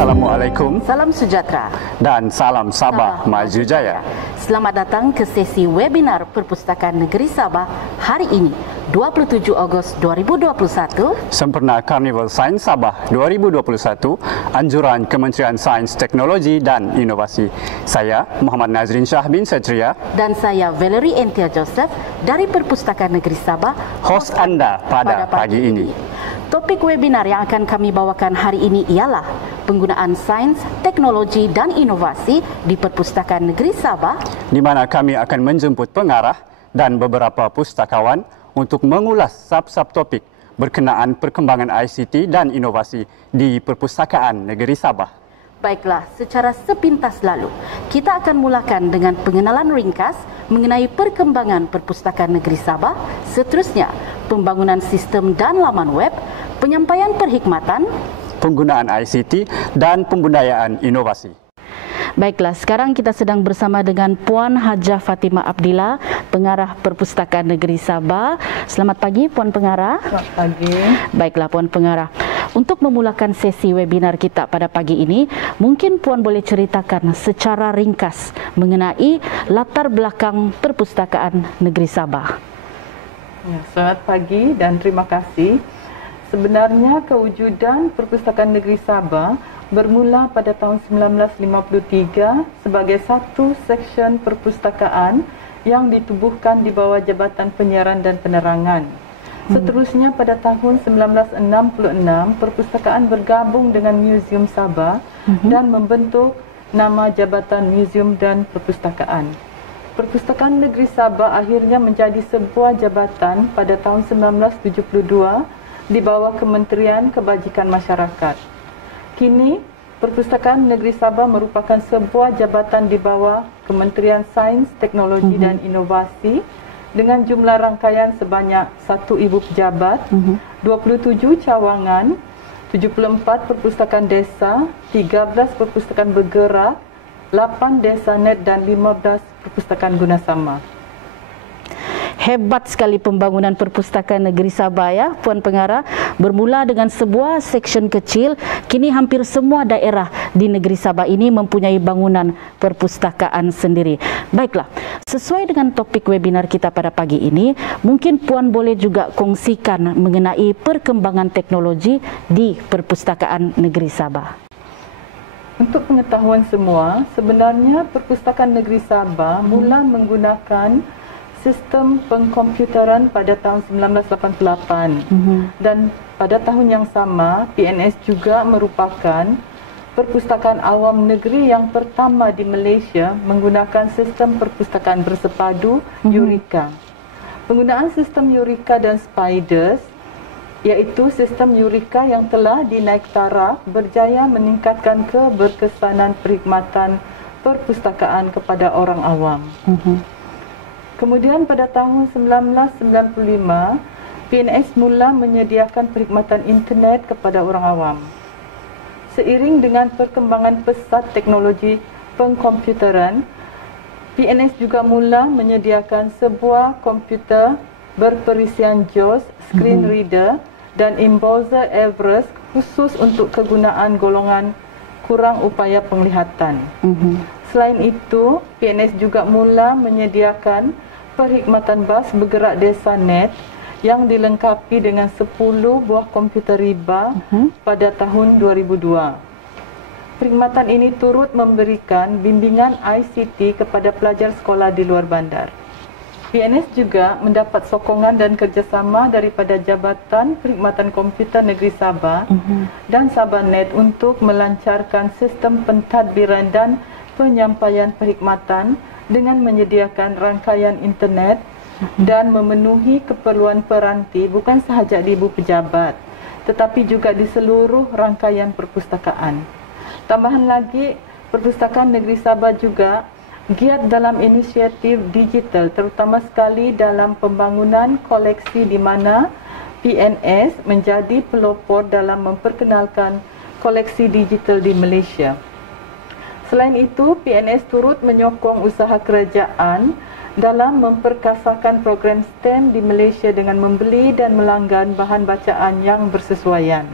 Assalamualaikum. Salam sejahtera. Dan salam Sabah Maju Jaya. Selamat datang ke sesi webinar Perpustakaan Negeri Sabah hari ini, 27 Ogos 2021. Sempena Karnival Sains Sabah 2021, anjuran Kementerian Sains, Teknologi dan Inovasi. Saya Muhammad Nazrin Shah bin Satria. Dan saya Valerie Entia Joseph dari Perpustakaan Negeri Sabah, Hos anda pada pagi ini. Topik webinar yang akan kami bawakan hari ini ialah penggunaan sains, teknologi dan inovasi di Perpustakaan Negeri Sabah, di mana kami akan menjemput pengarah dan beberapa pustakawan untuk mengulas sub-sub topik berkenaan perkembangan ICT dan inovasi di Perpustakaan Negeri Sabah. Baiklah, secara sepintas lalu, kita akan mulakan dengan pengenalan ringkas mengenai perkembangan Perpustakaan Negeri Sabah, seterusnya pembangunan sistem dan laman web, penyampaian perkhidmatan, penggunaan ICT dan pembudayaan inovasi. Baiklah, sekarang kita sedang bersama dengan Puan Hajah Fatimah Abdillah, Pengarah Perpustakaan Negeri Sabah. Selamat pagi, Puan Pengarah. Selamat pagi. Baiklah, Puan Pengarah. Untuk memulakan sesi webinar kita pada pagi ini, mungkin Puan boleh ceritakan secara ringkas mengenai latar belakang Perpustakaan Negeri Sabah. Ya, selamat pagi dan terima kasih. Sebenarnya kewujudan Perpustakaan Negeri Sabah bermula pada tahun 1953 sebagai satu seksyen perpustakaan yang ditubuhkan di bawah Jabatan Penyiaran dan Penerangan. Seterusnya pada tahun 1966, perpustakaan bergabung dengan Museum Sabah dan membentuk nama Jabatan Museum dan Perpustakaan. Perpustakaan Negeri Sabah akhirnya menjadi sebuah jabatan pada tahun 1972 di bawah Kementerian Kebajikan Masyarakat. Kini, Perpustakaan Negeri Sabah merupakan sebuah jabatan di bawah Kementerian Sains, Teknologi dan Inovasi dengan jumlah rangkaian sebanyak 1 ibu pejabat, 27 cawangan, 74 perpustakaan desa, 13 perpustakaan bergerak, 8 desa net dan 15 perpustakaan gunasama. Hebat sekali pembangunan Perpustakaan Negeri Sabah ya, Puan Pengarah. Bermula dengan sebuah seksyen kecil, kini hampir semua daerah di Negeri Sabah ini mempunyai bangunan perpustakaan sendiri. Baiklah, sesuai dengan topik webinar kita pada pagi ini, mungkin Puan boleh juga kongsikan mengenai perkembangan teknologi di Perpustakaan Negeri Sabah. Untuk pengetahuan semua, sebenarnya Perpustakaan Negeri Sabah mula menggunakan sistem pengkomputeran pada tahun 1988 dan pada tahun yang sama PNS juga merupakan perpustakaan awam negeri yang pertama di Malaysia menggunakan sistem perpustakaan bersepadu Eureka. Penggunaan sistem Eureka dan Spiders, iaitu sistem Eureka yang telah dinaik taraf, berjaya meningkatkan keberkesanan perkhidmatan perpustakaan kepada orang awam. Kemudian pada tahun 1995, PNS mula menyediakan perkhidmatan internet kepada orang awam. Seiring dengan perkembangan pesat teknologi pengkomputeran, PNS juga mula menyediakan sebuah komputer berperisian JAWS, screen reader dan embosser Everest khusus untuk kegunaan golongan kurang upaya penglihatan. Selain itu, PNS juga mula menyediakan perkhidmatan bas bergerak desa net yang dilengkapi dengan 10 buah komputer riba pada tahun 2002. Perkhidmatan ini turut memberikan bimbingan ICT kepada pelajar sekolah di luar bandar. PNS juga mendapat sokongan dan kerjasama daripada Jabatan Perkhidmatan Komputer Negeri Sabah dan Sabahnet untuk melancarkan sistem pentadbiran dan penyampaian perkhidmatan dengan menyediakan rangkaian internet dan memenuhi keperluan peranti bukan sahaja di ibu pejabat tetapi juga di seluruh rangkaian perpustakaan. Tambahan lagi, Perpustakaan Negeri Sabah juga giat dalam inisiatif digital, terutama sekali dalam pembangunan koleksi di mana PNS menjadi pelopor dalam memperkenalkan koleksi digital di Malaysia. Selain itu, PNS turut menyokong usaha kerajaan dalam memperkasakan program STEM di Malaysia dengan membeli dan melanggan bahan bacaan yang bersesuaian.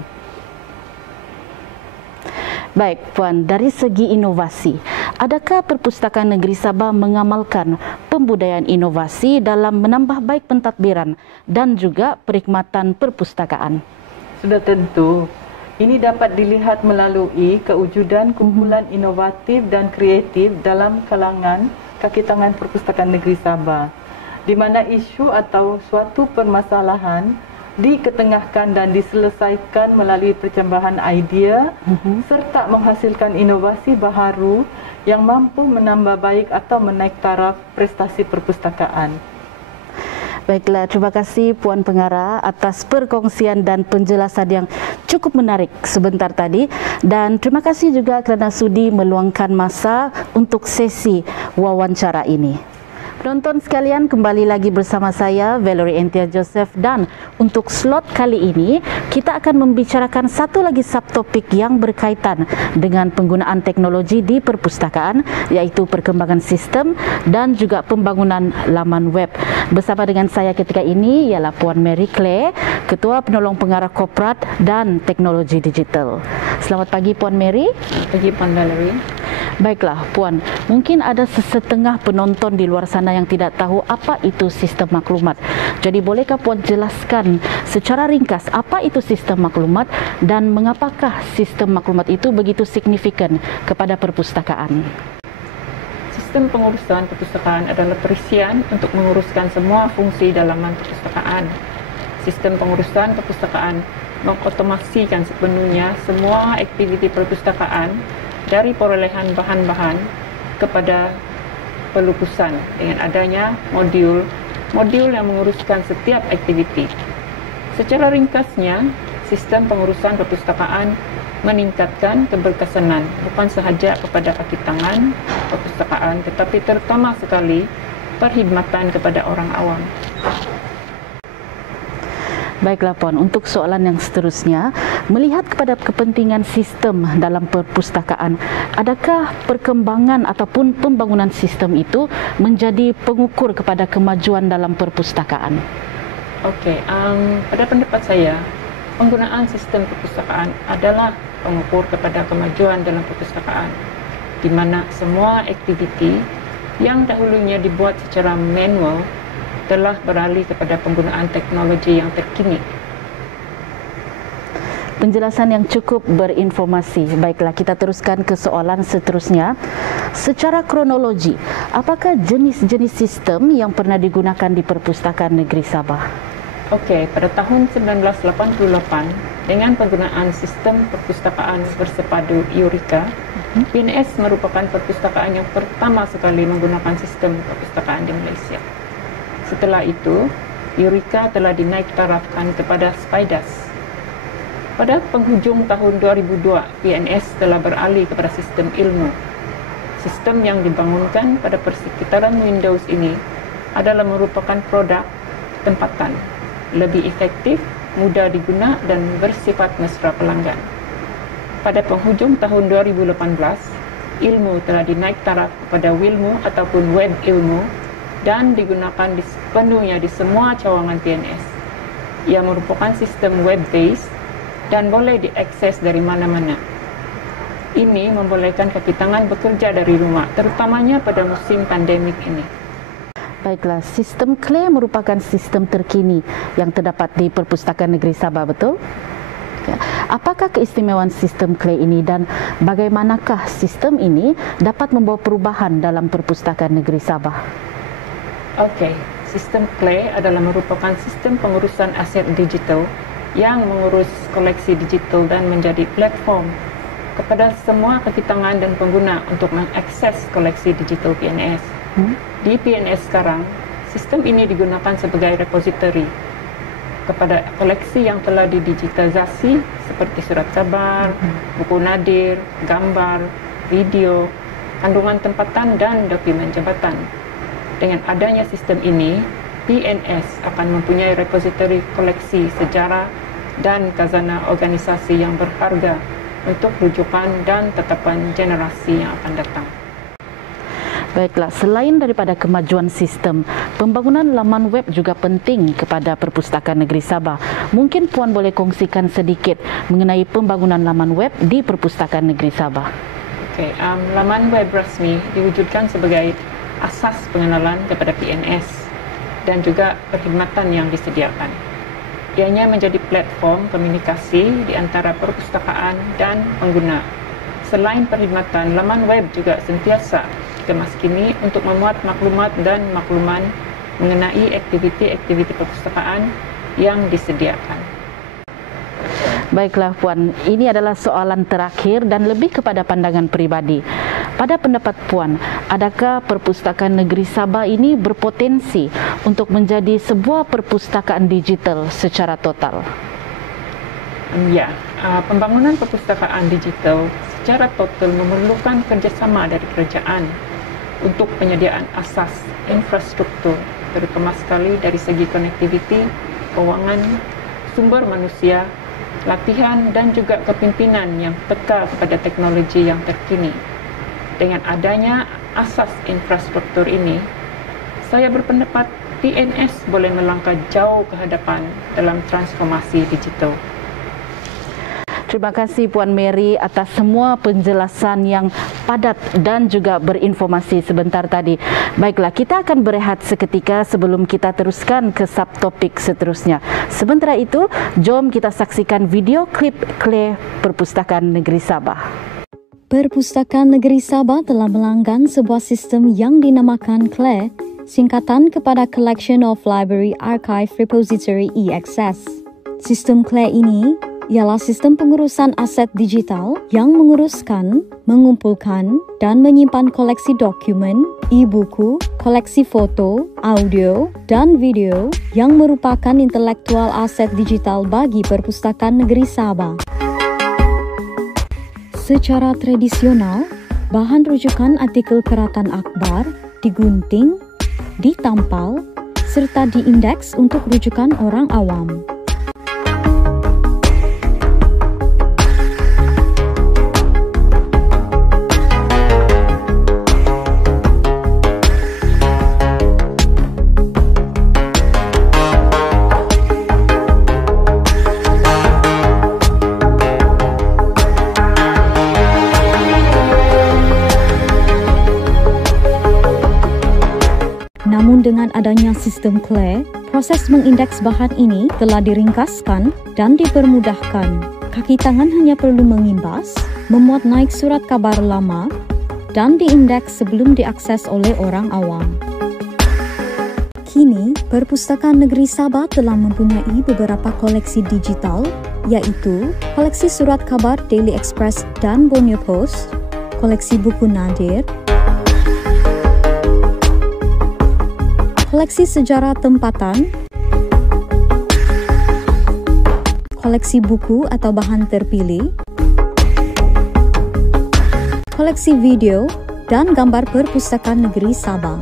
Baik, Puan, dari segi inovasi, adakah Perpustakaan Negeri Sabah mengamalkan pembudayaan inovasi dalam menambah baik pentadbiran dan juga perkhidmatan perpustakaan? Sudah tentu. Ini dapat dilihat melalui kewujudan kumpulan inovatif dan kreatif dalam kalangan kaki tangan Perpustakaan Negeri Sabah, di mana isu atau suatu permasalahan diketengahkan dan diselesaikan melalui percambahan idea serta menghasilkan inovasi baharu yang mampu menambah baik atau menaik taraf prestasi perpustakaan. Baiklah, terima kasih Puan Pengarah atas perkongsian dan penjelasan yang cukup menarik sebentar tadi, dan terima kasih juga kerana sudi meluangkan masa untuk sesi wawancara ini. Penonton sekalian, kembali lagi bersama saya Valerie Entia Joseph, dan untuk slot kali ini kita akan membicarakan satu lagi subtopik yang berkaitan dengan penggunaan teknologi di perpustakaan, iaitu perkembangan sistem dan juga pembangunan laman web. Bersama dengan saya ketika ini ialah Puan Mary Claire, Ketua Penolong Pengarah Korporat dan Teknologi Digital. Selamat pagi Puan Mary. Pagi Puan Valerie. Baiklah Puan, mungkin ada sesetengah penonton di luar sana yang tidak tahu apa itu sistem maklumat. Jadi bolehkah Puan jelaskan secara ringkas apa itu sistem maklumat dan mengapakah sistem maklumat itu begitu signifikan kepada perpustakaan? Sistem pengurusan perpustakaan adalah perisian untuk menguruskan semua fungsi dalaman perpustakaan. Sistem pengurusan perpustakaan mengotomasikan sepenuhnya semua aktiviti perpustakaan dari perolehan bahan-bahan kepada pelukusan dengan adanya modul yang menguruskan setiap aktiviti. Secara ringkasnya, sistem pengurusan perpustakaan meningkatkan keberkesanan bukan sahaja kepada kaki tangan perpustakaan, tetapi terutama sekali perkhidmatan kepada orang awam. Baiklah Puan, untuk soalan yang seterusnya, melihat kepada kepentingan sistem dalam perpustakaan, adakah perkembangan ataupun pembangunan sistem itu menjadi pengukur kepada kemajuan dalam perpustakaan? Okey, pada pendapat saya, penggunaan sistem perpustakaan adalah pengukur kepada kemajuan dalam perpustakaan, di mana semua aktiviti yang dahulunya dibuat secara manual telah beralih kepada penggunaan teknologi yang terkini. Penjelasan yang cukup berinformasi. Baiklah, kita teruskan ke soalan seterusnya. Secara kronologi, apakah jenis-jenis sistem yang pernah digunakan di Perpustakaan Negeri Sabah? Okey, pada tahun 1988, dengan penggunaan sistem perpustakaan bersepadu Eureka, PNS merupakan perpustakaan yang pertama sekali menggunakan sistem perpustakaan di Malaysia. Setelah itu, Eureka telah dinaik tarafkan kepada Spidas. Pada penghujung tahun 2002, PNS telah beralih kepada sistem ilmu. Sistem yang dibangunkan pada persekitaran Windows ini adalah merupakan produk tempatan, lebih efektif, mudah diguna dan bersifat mesra pelanggan. Pada penghujung tahun 2018, ilmu telah dinaik taraf kepada Wilmu ataupun web ilmu dan digunakan sepenuhnya di semua cawangan PNS. Ia merupakan sistem web-based dan boleh diakses dari mana-mana. Ini membolehkan kaki tangan bekerja dari rumah, terutamanya pada musim pandemik ini. Baiklah, sistem CLAY merupakan sistem terkini yang terdapat di Perpustakaan Negeri Sabah, betul? Apakah keistimewaan sistem CLAY ini dan bagaimanakah sistem ini dapat membawa perubahan dalam Perpustakaan Negeri Sabah? Okey, sistem CLAY adalah merupakan sistem pengurusan aset digital yang mengurus koleksi digital dan menjadi platform kepada semua kaki tangan dan pengguna untuk mengakses koleksi digital PNS. Di PNS sekarang, sistem ini digunakan sebagai repository kepada koleksi yang telah didigitalisasi seperti surat khabar, buku nadir, gambar, video, kandungan tempatan dan dokumen jabatan. Dengan adanya sistem ini, PNS akan mempunyai repository koleksi sejarah dan khazanah organisasi yang berharga untuk rujukan dan tetapan generasi yang akan datang. Baiklah, selain daripada kemajuan sistem, pembangunan laman web juga penting kepada Perpustakaan Negeri Sabah. Mungkin Puan boleh kongsikan sedikit mengenai pembangunan laman web di Perpustakaan Negeri Sabah. Laman web rasmi diwujudkan sebagai asas pengenalan kepada PNS dan juga perkhidmatan yang disediakan. Ianya menjadi platform komunikasi di antara perpustakaan dan pengguna. Selain perkhidmatan, laman web juga sentiasa dikemas kini untuk memuat maklumat dan makluman mengenai aktiviti-aktiviti perpustakaan yang disediakan. Baiklah Puan, ini adalah soalan terakhir dan lebih kepada pandangan pribadi. Pada pendapat Puan, adakah Perpustakaan Negeri Sabah ini berpotensi untuk menjadi sebuah perpustakaan digital secara total? Ya, pembangunan perpustakaan digital secara total memerlukan kerjasama dari kerajaan untuk penyediaan asas infrastruktur, terutama sekali dari segi konektiviti, keuangan, sumber manusia, latihan dan juga kepimpinan yang peka kepada teknologi yang terkini. Dengan adanya asas infrastruktur ini, saya berpendapat PNS boleh melangkah jauh ke hadapan dalam transformasi digital. Terima kasih Puan Mary atas semua penjelasan yang padat dan juga berinformasi sebentar tadi. Baiklah, kita akan berehat seketika sebelum kita teruskan ke subtopik seterusnya. Sementara itu, jom kita saksikan video klip CLE Perpustakaan Negeri Sabah. Perpustakaan Negeri Sabah telah melanggan sebuah sistem yang dinamakan CLE, singkatan kepada Collection of Library Archive Repository e-Access. Sistem CLE ini ialah sistem pengurusan aset digital yang menguruskan, mengumpulkan, dan menyimpan koleksi dokumen, e-buku, koleksi foto, audio, dan video yang merupakan intelektual aset digital bagi Perpustakaan Negeri Sabah. Secara tradisional, bahan rujukan artikel Keratan Akbar digunting, ditampal, serta diindeks untuk rujukan orang awam. Namun dengan adanya sistem CLE, proses mengindeks bahan ini telah diringkaskan dan dipermudahkan. Kaki tangan hanya perlu mengimbas, memuat naik surat kabar lama, dan diindeks sebelum diakses oleh orang awam. Kini, Perpustakaan Negeri Sabah telah mempunyai beberapa koleksi digital, yaitu koleksi surat kabar Daily Express dan Borneo Post, koleksi buku nadir, koleksi sejarah tempatan, koleksi buku atau bahan terpilih, koleksi video, dan gambar Perpustakaan Negeri Sabah.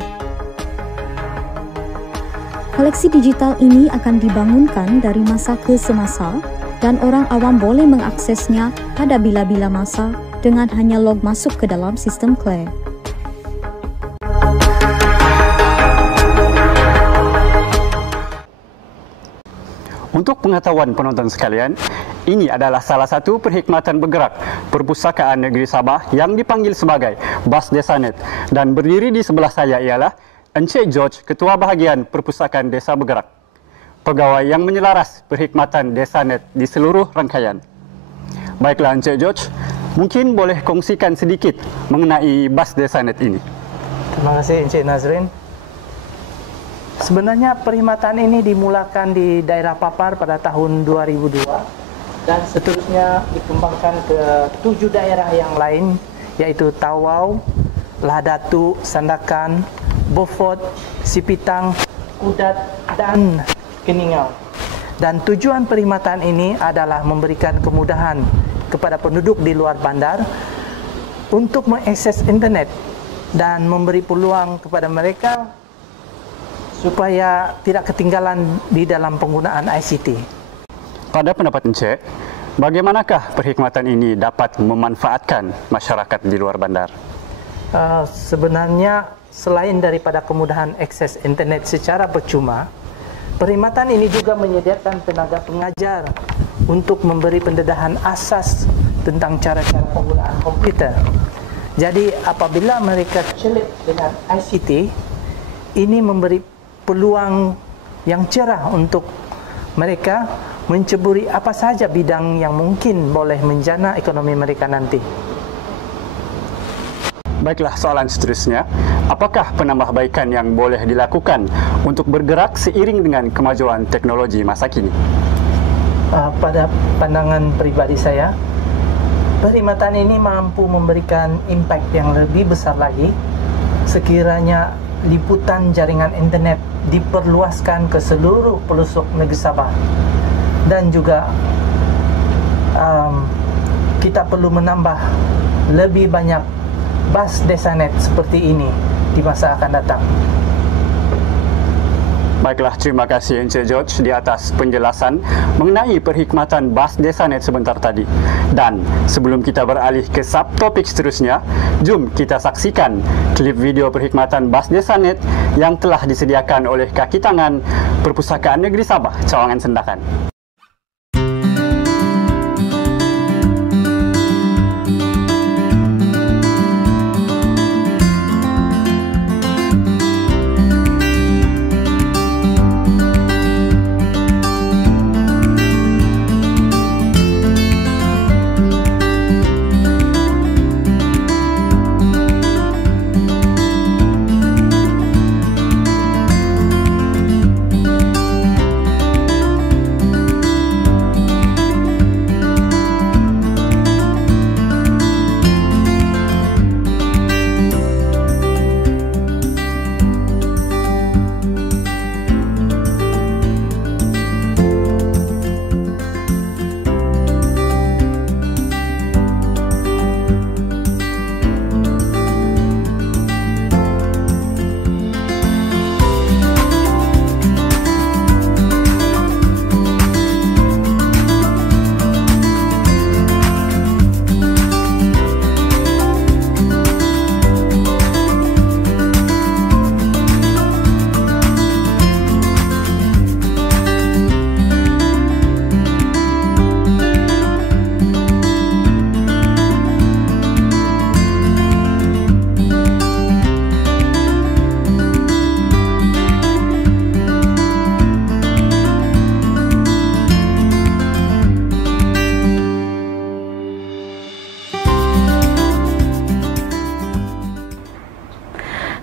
Koleksi digital ini akan dibangunkan dari masa ke semasa dan orang awam boleh mengaksesnya pada bila-bila masa dengan hanya log masuk ke dalam sistem CLE. Untuk pengetahuan penonton sekalian, ini adalah salah satu perkhidmatan bergerak Perpustakaan Negeri Sabah yang dipanggil sebagai BAS-Desanet, dan berdiri di sebelah saya ialah Encik George, Ketua Bahagian Perpustakaan Desa Bergerak, pegawai yang menyelaras perkhidmatan Desanet di seluruh rangkaian. Baiklah Encik George, mungkin boleh kongsikan sedikit mengenai BAS-Desanet ini. Terima kasih Encik Nazrin. Sebenarnya perkhidmatan ini dimulakan di daerah Papar pada tahun 2002 dan seterusnya dikembangkan ke 7 daerah yang lain, yaitu Tawau, Lahadatu, Sandakan, Beaufort, Sipitang, Kudat, dan Keningau. Dan tujuan perkhidmatan ini adalah memberikan kemudahan kepada penduduk di luar bandar untuk mengakses internet dan memberi peluang kepada mereka supaya tidak ketinggalan di dalam penggunaan ICT. Pada pendapat Encik, bagaimanakah perkhidmatan ini dapat memanfaatkan masyarakat di luar bandar? Sebenarnya selain daripada kemudahan akses internet secara percuma, Perkhidmatan ini juga menyediakan tenaga pengajar untuk memberi pendedahan asas tentang cara-cara penggunaan komputer. Jadi apabila mereka celik dengan ICT, ini memberi peluang yang cerah untuk mereka menceburi apa saja bidang yang mungkin boleh menjana ekonomi mereka nanti. Baiklah, soalan seterusnya, apakah penambahbaikan yang boleh dilakukan untuk bergerak seiring dengan kemajuan teknologi masa kini? Pada pandangan pribadi saya, perkhidmatan ini mampu memberikan impak yang lebih besar lagi sekiranya liputan jaringan internet diperluaskan ke seluruh pelosok negeri Sabah. Dan juga kita perlu menambah lebih banyak bas desanet seperti ini di masa akan datang. Baiklah, terima kasih Encik George di atas penjelasan mengenai perkhidmatan bas desanet sebentar tadi. Dan sebelum kita beralih ke subtopik seterusnya, jom kita saksikan klip video perkhidmatan bas desanet yang telah disediakan oleh kaki tangan Perpustakaan Negeri Sabah, Cawangan Sendakan.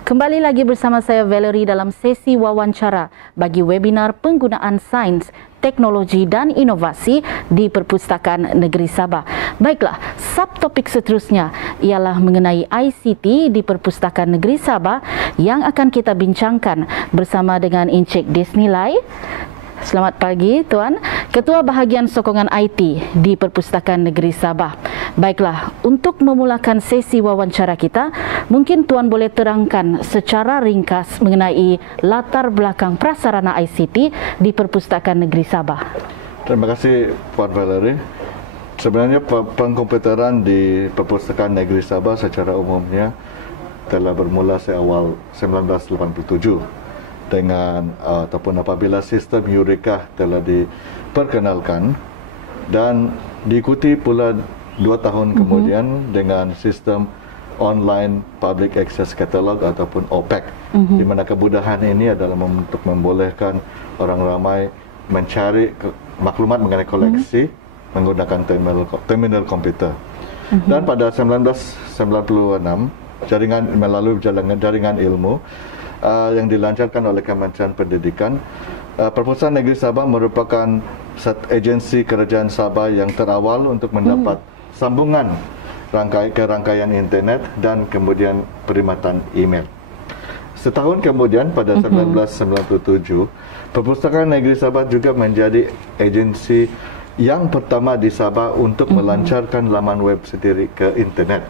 Kembali lagi bersama saya Valerie dalam sesi wawancara bagi webinar penggunaan sains, teknologi dan inovasi di Perpustakaan Negeri Sabah. Baiklah, subtopik seterusnya ialah mengenai ICT di Perpustakaan Negeri Sabah yang akan kita bincangkan bersama dengan Encik Desnilai. Selamat pagi Tuan, Ketua Bahagian Sokongan IT di Perpustakaan Negeri Sabah. Baiklah, untuk memulakan sesi wawancara kita, mungkin Tuan boleh terangkan secara ringkas mengenai latar belakang prasarana ICT di Perpustakaan Negeri Sabah. Terima kasih Puan Valerie. Sebenarnya pengkomputeran di Perpustakaan Negeri Sabah secara umumnya telah bermula seawal 1987. Dengan ataupun apabila sistem Eureka telah diperkenalkan dan diikuti pula 2 tahun kemudian dengan sistem online public access catalog ataupun OPAC, di mana kemudahan ini adalah untuk membolehkan orang ramai mencari maklumat mengenai koleksi menggunakan terminal komputer. Dan pada 1996 melalui jaringan ilmu yang dilancarkan oleh Kementerian Pendidikan, Perpustakaan Negeri Sabah merupakan agensi kerajaan Sabah yang terawal untuk mendapat sambungan ke rangkaian internet dan kemudian perkhidmatan email. Setahun kemudian pada 1997, Perpustakaan Negeri Sabah juga menjadi agensi yang pertama di Sabah untuk melancarkan laman web sendiri ke internet.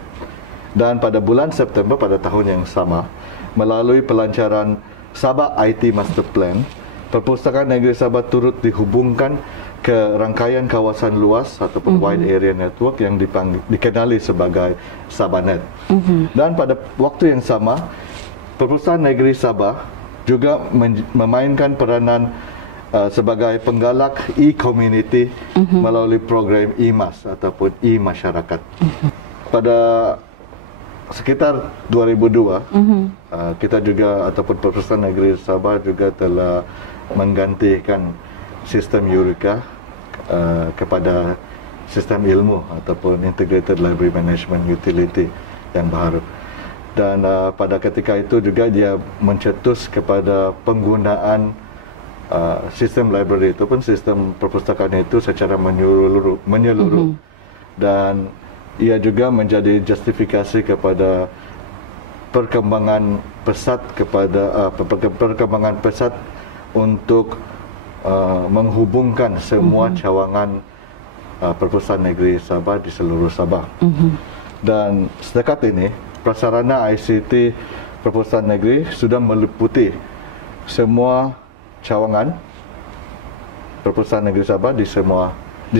Dan pada bulan September pada tahun yang sama, melalui pelancaran Sabah IT Master Plan, Perpustakaan Negeri Sabah turut dihubungkan ke rangkaian kawasan luas ataupun wide area network yang dikenali sebagai Sabahnet. Dan pada waktu yang sama, Perpustakaan Negeri Sabah juga memainkan peranan sebagai penggalak e-community melalui program e-mas ataupun e-masyarakat. Pada sekitar 2002, kita juga ataupun Perpustakaan Negeri Sabah juga telah menggantikan sistem Eureka kepada sistem ilmu ataupun Integrated Library Management Utility yang baru. Dan pada ketika itu juga dia mencetus kepada penggunaan sistem library itu pun sistem perpustakaan itu secara menyeluruh. Dan ia juga menjadi justifikasi kepada perkembangan pesat untuk menghubungkan semua cawangan Perpustakaan Negeri Sabah di seluruh Sabah. Dan setakat ini prasarana ICT Perpustakaan Negeri sudah meliputi semua cawangan Perpustakaan Negeri Sabah di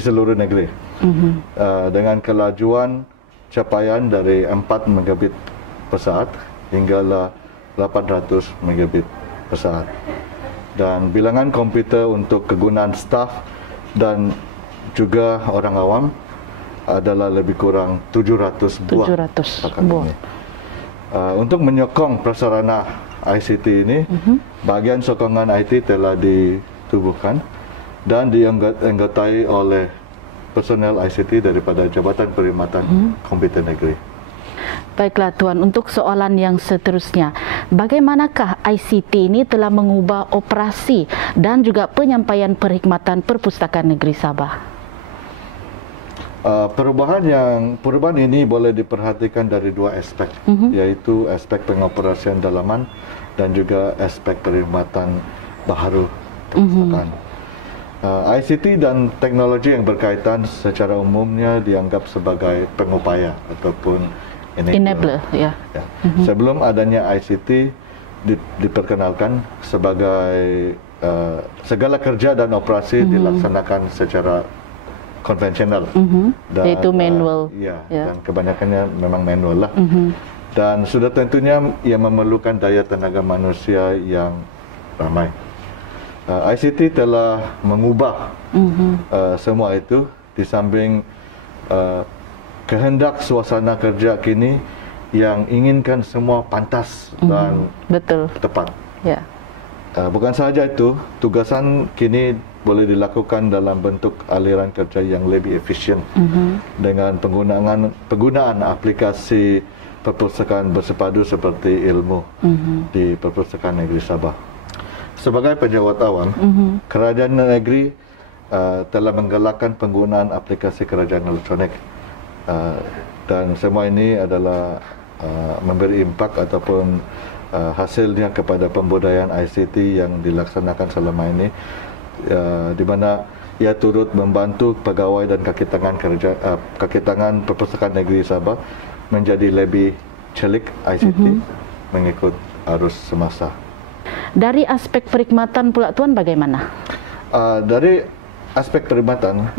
seluruh negeri. Dengan kelajuan capaian dari 4 megabit per saat hinggalah 800 megabit per saat. Dan bilangan komputer untuk kegunaan staf dan juga orang awam adalah lebih kurang 700 buah. Untuk menyokong prasarana ICT ini, bahagian sokongan IT telah ditubuhkan dan dianggotai oleh personel ICT daripada Jabatan Perkhidmatan Komputer Negeri. Baiklah Tuan, untuk soalan yang seterusnya, bagaimanakah ICT ini telah mengubah operasi dan juga penyampaian perkhidmatan Perpustakaan Negeri Sabah? Perubahan ini boleh diperhatikan dari dua aspek, yaitu aspek pengoperasian dalaman dan juga aspek perkhidmatan baharu perpustakaan. ICT dan teknologi yang berkaitan secara umumnya dianggap sebagai pengupaya ataupun enabler. Sebelum adanya ICT diperkenalkan sebagai segala kerja dan operasi dilaksanakan secara konvensional, yaitu manual. Dan kebanyakannya memang manual lah. Dan sudah tentunya ia memerlukan daya tenaga manusia yang ramai. ICT telah mengubah semua itu, di samping kehendak suasana kerja kini yang inginkan semua pantas dan tepat. Bukan sahaja itu, tugasan kini boleh dilakukan dalam bentuk aliran kerja yang lebih efisien dengan penggunaan aplikasi perpustakaan bersepadu seperti ilmu di Perpustakaan Negeri Sabah. Sebagai penjawat awam, kerajaan negeri telah menggalakkan penggunaan aplikasi kerajaan elektronik dan semua ini adalah memberi impak ataupun hasilnya kepada pembudayaan ICT yang dilaksanakan selama ini, di mana ia turut membantu pegawai dan kaki tangan Perpustakaan Negeri Sabah menjadi lebih celik ICT mengikut arus semasa. Dari aspek perkhidmatan pula Tuan, bagaimana? Dari aspek perkhidmatan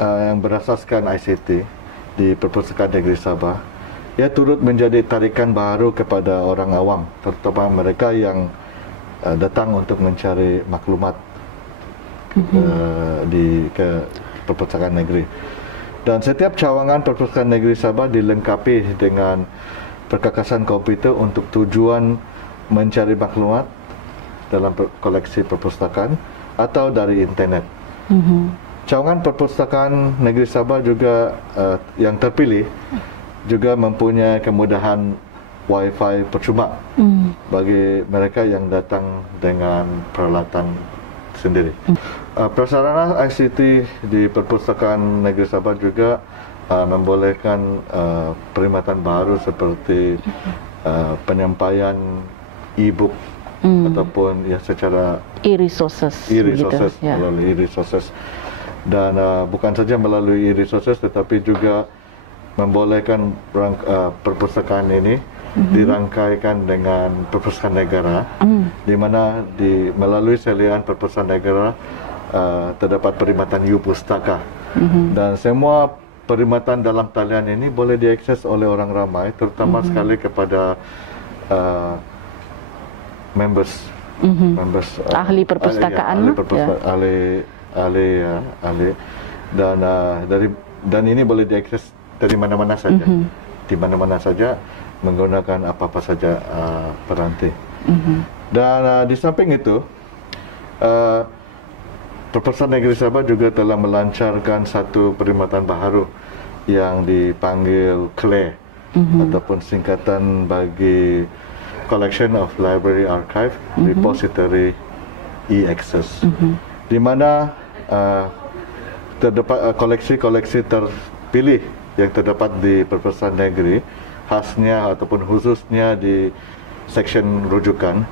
yang berasaskan ICT di Perpustakaan Negeri Sabah, ia turut menjadi tarikan baru kepada orang awam, terutama mereka yang datang untuk mencari maklumat ke Perpustakaan Negeri. Dan setiap cawangan Perpustakaan Negeri Sabah dilengkapi dengan perkakasan komputer untuk tujuan mencari maklumat dalam koleksi perpustakaan atau dari internet. Cawangan Perpustakaan Negeri Sabah juga yang terpilih juga mempunyai kemudahan Wi-Fi percuma bagi mereka yang datang dengan peralatan sendiri. Prasarana ICT di Perpustakaan Negeri Sabah juga membolehkan perkhidmatan baru seperti penyampaian e-book ataupun secara e-resources melalui e-resources. Dan bukan saja melalui e-resources tetapi juga membolehkan perpustakaan ini dirangkaikan dengan Perpustakaan Negara, di mana melalui salian Perpustakaan Negara terdapat perkhidmatan U-Pustaka, dan semua perkhidmatan dalam talian ini boleh diakses oleh orang ramai, terutama sekali kepada members ahli perpustakaan, ahli dan ini boleh diakses dari mana-mana saja, di mana-mana saja menggunakan apa-apa saja peranti. Dan di samping itu, Perpustakaan Negeri Sabah juga telah melancarkan satu perkhidmatan baru yang dipanggil CLAE, ataupun singkatan bagi Collection of Library Archive Repository E-Access, di mana terdapat koleksi-koleksi terpilih yang terdapat di Perpustakaan Negeri, khasnya ataupun khususnya di section rujukan,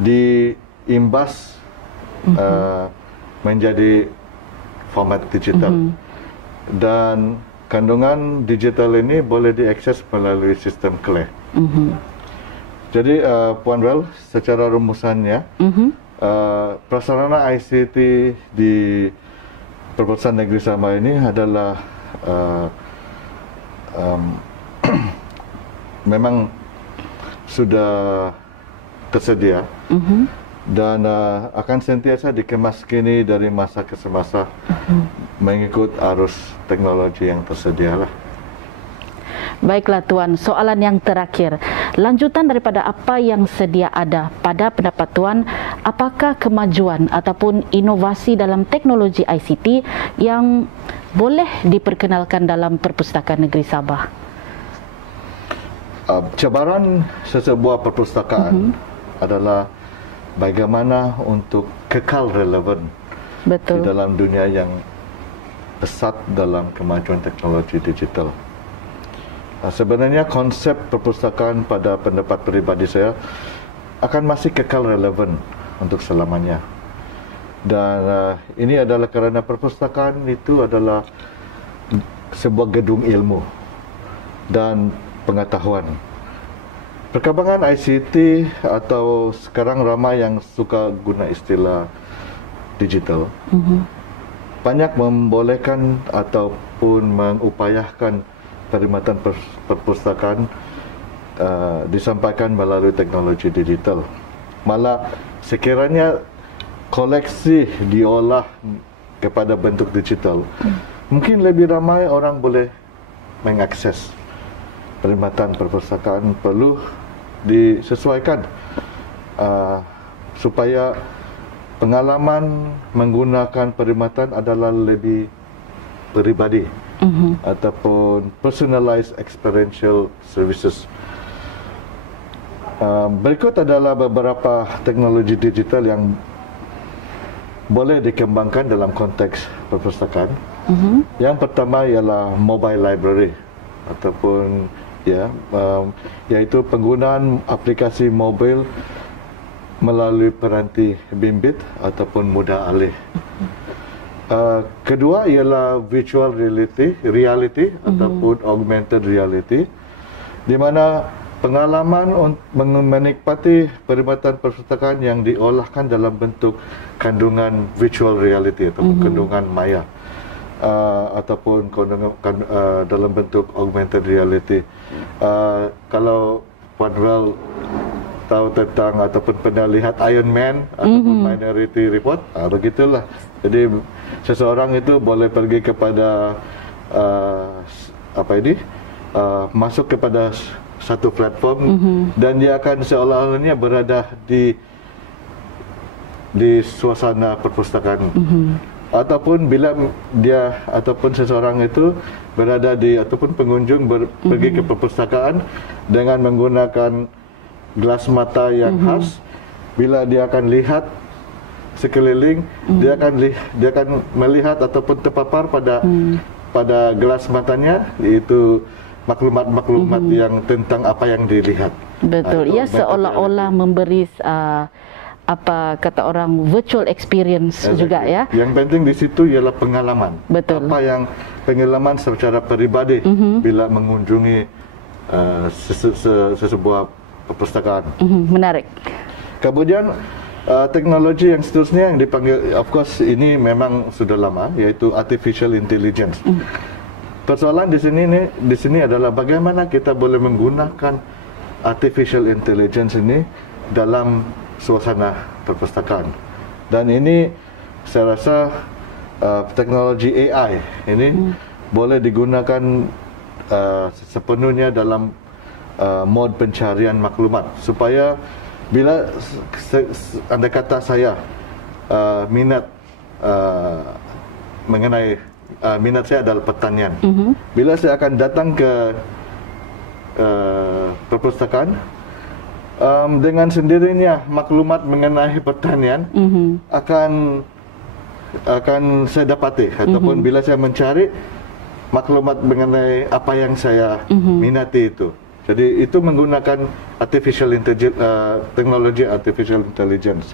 diimbas menjadi format digital, dan kandungan digital ini boleh diakses melalui sistem CLAE. Jadi Puan Wel, secara rumusannya, prasarana ICT di Perpustakaan Negeri Sabah ini adalah memang sudah tersedia, dan akan sentiasa dikemas kini dari masa ke semasa mengikut arus teknologi yang tersedia lah. Baiklah Tuan, soalan yang terakhir, lanjutan daripada apa yang sedia ada, pada pendapat Tuan, apakah kemajuan ataupun inovasi dalam teknologi ICT yang boleh diperkenalkan dalam Perpustakaan Negeri Sabah? Cabaran sesebuah perpustakaan adalah bagaimana untuk kekal relevan di dalam dunia yang pesat dalam kemajuan teknologi digital. Sebenarnya konsep perpustakaan pada pendapat peribadi saya akan masih kekal relevan untuk selamanya. Dan ini adalah kerana perpustakaan itu adalah sebuah gedung ilmu dan pengetahuan. Perkembangan ICT atau sekarang ramai yang suka guna istilah digital, banyak membolehkan ataupun mengupayakan perkhidmatan perpustakaan disampaikan melalui teknologi digital. Malah sekiranya koleksi diolah kepada bentuk digital, mungkin lebih ramai orang boleh mengakses. Perkhidmatan perpustakaan perlu disesuaikan supaya pengalaman menggunakan perkhidmatan adalah lebih peribadi, ataupun personalized experiential services. Berikut adalah beberapa teknologi digital yang boleh dikembangkan dalam konteks perpustakaan. Yang pertama ialah mobile library, ataupun iaitu penggunaan aplikasi mobil melalui peranti bimbit ataupun mudah alih. Kedua ialah virtual reality ataupun augmented reality, di mana pengalaman menikmati perkhidmatan perpustakaan yang diolahkan dalam bentuk kandungan virtual reality ataupun kandungan maya, ataupun dalam bentuk augmented reality. Kalau Puan Wel tahu tentang ataupun pernah lihat Iron Man ataupun Minority Report, begitulah. Jadi seseorang itu boleh pergi kepada masuk kepada satu platform, dan dia akan seolah-olahnya berada di suasana perpustakaan. Ataupun bila dia ataupun seseorang itu berada di ataupun pengunjung pergi ke perpustakaan dengan menggunakan gelas mata yang khas, bila dia akan lihat sekeliling, dia akan melihat ataupun terpapar pada gelas matanya, yaitu maklumat-maklumat yang tentang apa yang dilihat. Betul, ia seolah-olah memberi apa kata orang virtual experience juga ya. Yang penting di situ ialah pengalaman. Betul. Apa yang pengalaman secara peribadi bila mengunjungi sesebuah perpustakaan. Menarik. Kemudian teknologi yang seterusnya yang dipanggil, of course ini memang sudah lama, yaitu artificial intelligence. Persoalan di sini adalah bagaimana kita boleh menggunakan artificial intelligence ini dalam suasana perpustakaan. Dan ini saya rasa teknologi AI ini boleh digunakan sepenuhnya dalam mod pencarian maklumat, supaya bila anda kata saya minat mengenai minat saya adalah pertanian, bila saya akan datang ke perpustakaan, dengan sendirinya maklumat mengenai pertanian akan saya dapati, ataupun bila saya mencari maklumat mengenai apa yang saya minati itu. Jadi itu menggunakan teknologi artificial intelligence.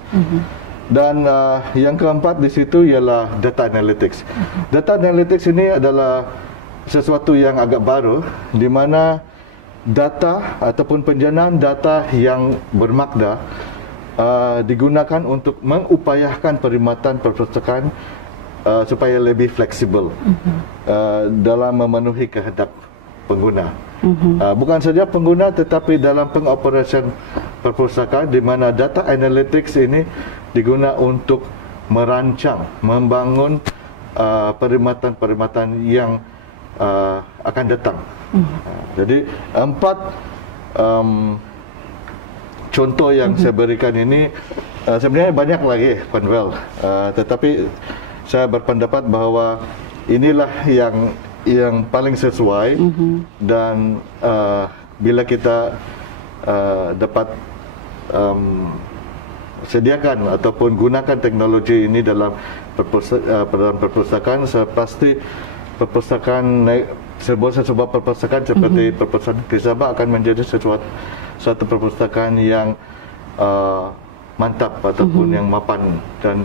Dan yang keempat di situ ialah data analytics. Data analytics ini adalah sesuatu yang agak baru, di mana data ataupun penjanaan data yang bermakna digunakan untuk mengupayakan perkhidmatan perpustakaan supaya lebih fleksibel dalam memenuhi kehendak pengguna. Bukan saja pengguna, tetapi dalam pengoperasian perpustakaan, di mana data analytics ini digunakan untuk merancang, membangun perkhidmatan-perkhidmatan yang akan datang. Jadi 4 contoh yang saya berikan ini sebenarnya banyak lagi, Panwell, tetapi saya berpendapat bahawa inilah yang paling sesuai, dan bila kita dapat sediakan ataupun gunakan teknologi ini dalam perpustakaan, saya pasti perpustakaan sebuah perpustakaan seperti Perpustakaan Negeri Sabah akan menjadi suatu perpustakaan yang mantap ataupun yang mapan, dan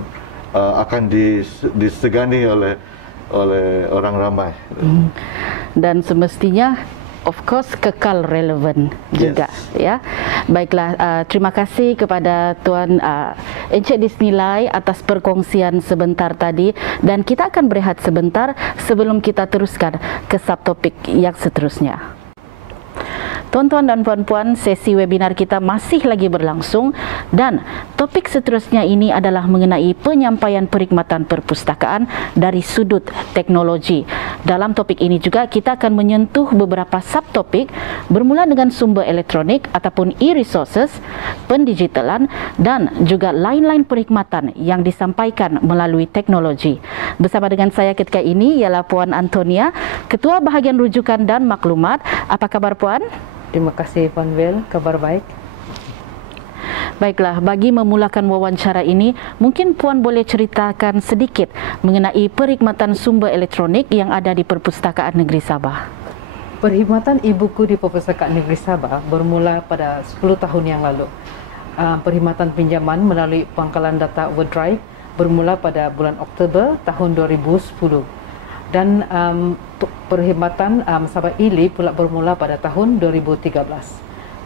akan disegani oleh orang ramai. Dan semestinya of course kekal relevan juga, ya. Baiklah, terima kasih kepada Tuan Encik Disnilai atas perkongsian sebentar tadi, dan kita akan berehat sebentar sebelum kita teruskan ke subtopik yang seterusnya. Tuan-tuan dan puan-puan, sesi webinar kita masih lagi berlangsung, dan topik seterusnya ini adalah mengenai penyampaian perkhidmatan perpustakaan dari sudut teknologi. Dalam topik ini juga kita akan menyentuh beberapa subtopik bermula dengan sumber elektronik ataupun e-resources, pendigitalan, dan juga lain-lain perkhidmatan yang disampaikan melalui teknologi. Bersama dengan saya ketika ini ialah Puan Antonia, Ketua Bahagian Rujukan dan Maklumat. Apa kabar Puan? Terima kasih Puan Vel, kabar baik. Baiklah, bagi memulakan wawancara ini, mungkin Puan boleh ceritakan sedikit mengenai perkhidmatan sumber elektronik yang ada di Perpustakaan Negeri Sabah. Perkhidmatan e-buku di Perpustakaan Negeri Sabah bermula pada 10 tahun yang lalu. Perkhidmatan pinjaman melalui pangkalan data Overdrive bermula pada bulan Oktober tahun 2010. Dan perkhidmatan Sabah e-Lib pula bermula pada tahun 2013.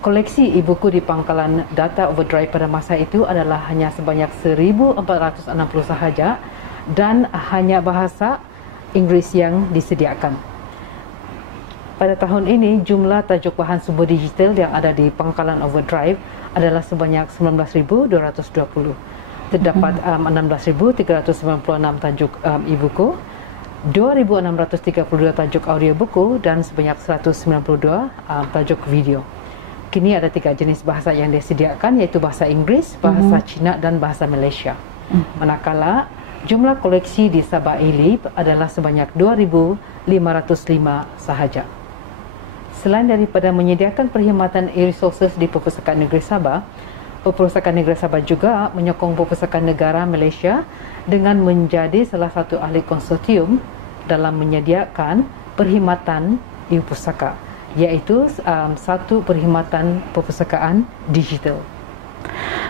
Koleksi e-buku di pangkalan data Overdrive pada masa itu adalah hanya sebanyak 1,460 sahaja, dan hanya bahasa Inggeris yang disediakan. Pada tahun ini, jumlah tajuk bahan sumber digital yang ada di pangkalan Overdrive adalah sebanyak 19,220. Terdapat 16,396 tajuk e-buku, 2,632 tajuk audiobuku, dan sebanyak 192 tajuk video. Kini ada 3 jenis bahasa yang disediakan, iaitu bahasa Inggeris, bahasa Cina, dan bahasa Malaysia. Manakala jumlah koleksi di Sabah e-Lib adalah sebanyak 2,505 sahaja. Selain daripada menyediakan perkhidmatan e-resources di Perpustakaan Negeri Sabah, Perpustakaan Negeri Sabah juga menyokong Perpustakaan Negara Malaysia dengan menjadi salah satu ahli konsortium dalam menyediakan perkhidmatan e-pustaka, iaitu satu perkhidmatan perpustakaan digital.